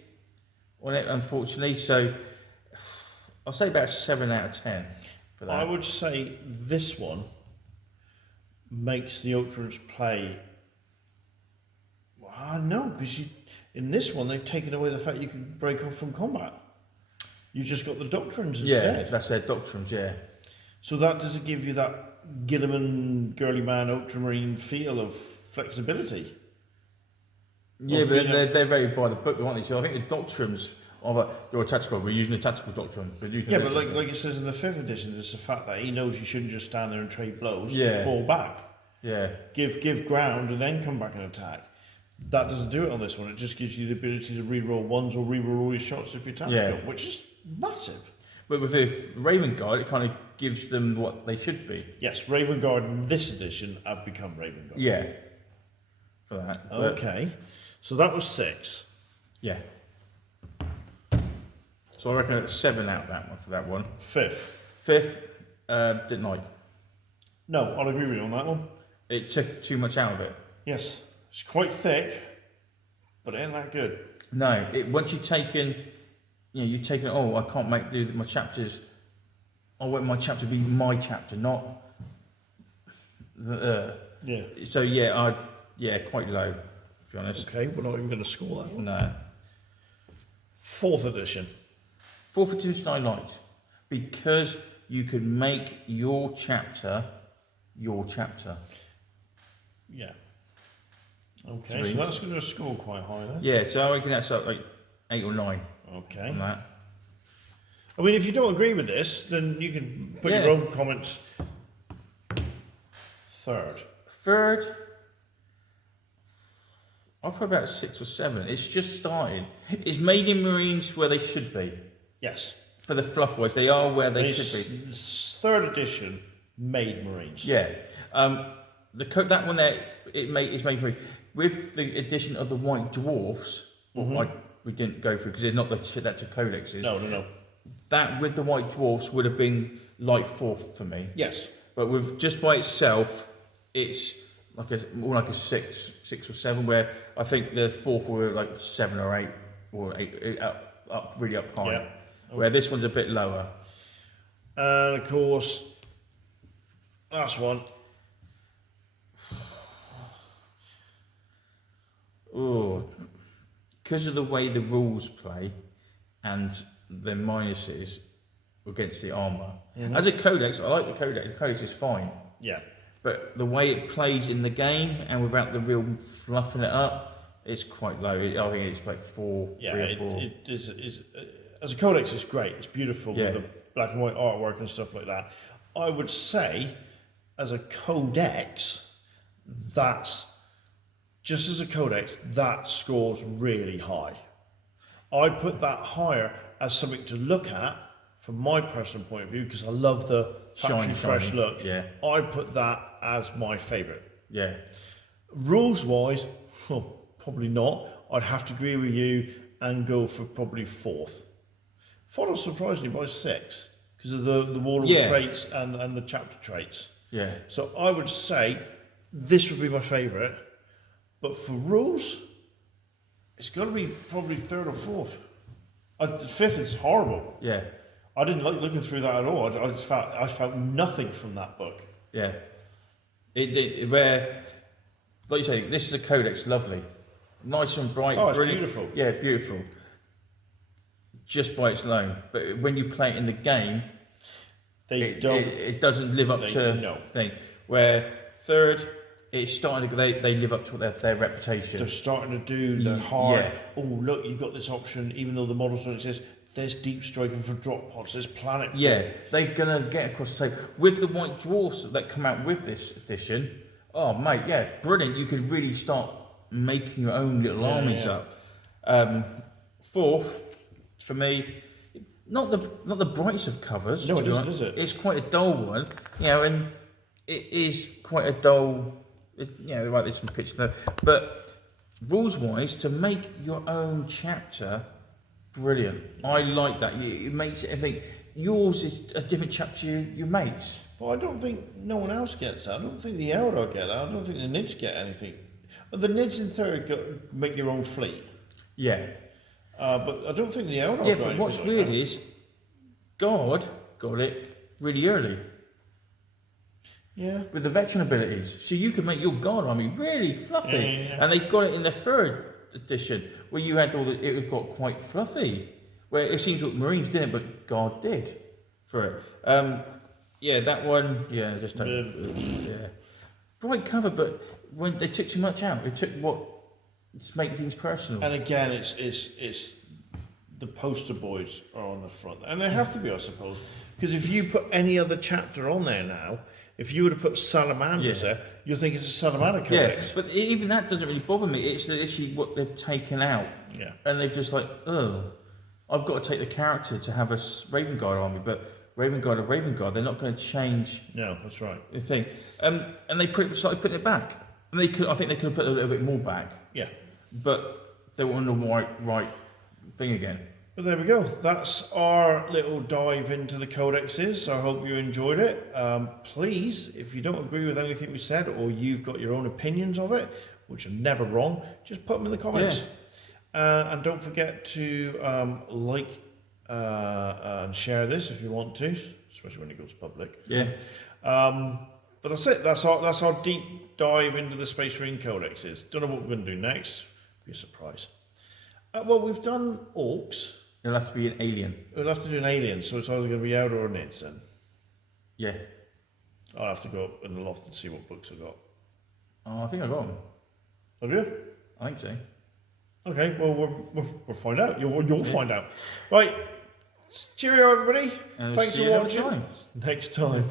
on it, unfortunately. So I'll say about 7 out of 10 for that. I would say this one makes the Ultras play. No, because in this one they've taken away the fact you can break off from combat. You just got the doctrines instead. Yeah, that's their doctrines, yeah. So that doesn't give you that Gilliman, girly man, ultramarine feel of flexibility. Yeah, Well, but you know- they're very by the book, aren't they? So I think the doctrines of you're a tactical, we're using the tactical doctrine. We're using Yeah, this but like doctrine. it says in the 5th edition, it's the fact that he knows you shouldn't just stand there and trade blows. Yeah. Fall back. Yeah. Give ground and then come back and attack. That doesn't do it on this one. It just gives you the ability to re-roll ones or re-roll all your shots if you're tactical, Yeah. which is massive. But with the Raven Guard, it kind of gives them what they should be. Yes, Raven Guard in this edition have become Raven Guard. Yeah. For that. But, Okay, so that was 6. yeah. So I reckon it's 7 out of that one for that one. 5th. 5th, didn't like. No, I'll agree with you on that one. It took too much out of it. Yes, it's quite thick, but it ain't that good. No, once you've taken, you've taken, I can't do my chapters. I want my chapter to be my chapter, not the. Yeah. So quite low, to be honest. Okay, we're not even going to score that one. No. 4th edition. 4th edition I liked because you could make your chapter your chapter. Yeah. Okay, Three. so that's going to score quite high then. Yeah, so I reckon that's up like 8 or 9 Okay. on that. I mean, if you don't agree with this, then you can put Yeah. your own comments. 3rd. 3rd, I'll put about 6 or 7. It's just started. It's made in Marines where they should be. Yes. For the fluff wise, they are where they It's should be. 3rd edition made Marines. Yeah. That one there, it's made Marines. With the addition of the white dwarfs, we didn't go through because it's not that's a codexes. No. That with the white dwarfs would have been like 4th for me. Yes. But with just by itself, it's more like a 6 or 7. Where I think the 4th were like 7 or 8 or 8 up really up high. Yeah. Where this one's a bit lower. And of course, last one. Oh, because of the way the rules play and the minuses against the armor. As a codex, I like the codex. The codex is fine. Yeah. But the way it plays in the game and without the real fluffing it up, it's quite low. I think it's like 4, Yeah, 3 or 4. it is as a codex, it's great. It's beautiful Yeah. with the black and white artwork and stuff like that. I would say, as a codex, that's just as a codex, that scores really high. I'd put that higher as something to look at from my personal point of view because I love the factory fresh shiny. look. Yeah. I'd put that as my favourite. Yeah. Rules wise, probably not. I'd have to agree with you and go for probably 4th. Followed surprisingly by 6 because of the warlord traits and the chapter traits. Yeah. So I would say this would be my favourite, but for rules, it's got to be probably 3rd or 4th. 5th is horrible. Yeah. I didn't like looking through that at all. I felt nothing from that book. Yeah. Where, like you say, this is a Codex, lovely. Nice and bright, Oh, it's brilliant. beautiful. Yeah, beautiful. Just by its alone. But when you play it in the game, it doesn't live up to thing. Where third, it's starting to they live up to their reputation. They're starting to do the hard. Yeah. Oh, look, you've got this option, even though the models don't exist. There's deep striking for drop pods. There's planet. Yeah, they're gonna get across the table with the white dwarfs that come out with this edition. Oh, mate, yeah, brilliant. You could really start making your own little armies up. Fourth, for me, not the brightest of covers. No, it isn't, is it? It's quite a dull one, and it is quite a dull. Right, there's some pictures there, but rules-wise, to make your own chapter, brilliant. I like that. It makes it. I think yours is a different chapter to your mates. Well, I don't think no one else gets that. I don't think the Eldar get that. I don't think the Nids get anything. The Nids in third make your own fleet. Yeah. But I don't think the Eldar. Yeah, but what's weird is, God got it really early. Yeah. With the veteran abilities, so you can make your guard army really fluffy, and they got it in the third edition where you had it got quite fluffy. Where it seems that Marines didn't, but God did for it. That one. Yeah, just don't. Yeah. Bright cover, but when they took too much out, it took to make things personal. And again, it's the poster boys are on the front, and they have to be, I suppose, because if you put any other chapter on there now, if you were to put salamanders there, you'll think it's a salamander codex. Yeah, but even that doesn't really bother me. It's literally what they've taken out, and they've just like, I've got to take the character to have a Raven Guard army, but Raven Guard, they're not going to change. No, that's right. The thing, and they started putting it back. And I think they could have put a little bit more back. Yeah, but they were on the right thing again. But there we go. That's our little dive into the codexes. I hope you enjoyed it. Please, if you don't agree with anything we said, or you've got your own opinions of it, which are never wrong, just put them in the comments. Yeah. And don't forget to like and share this if you want to, especially when it goes public. Yeah. But that's it. That's our deep dive into the Space Marine codexes. Don't know what we're going to do next. Be a surprise. Well, we've done orcs. It'll have to be an alien. We'll have to do an alien, so it's either going to be Eldar or Nids then. Yeah. I'll have to go up in the loft and see what books I've got. Oh, I think I got them. Have you? I think so. Okay, well, we'll find out. You'll find out. Right. Cheerio, everybody. And thanks for watching. Next time.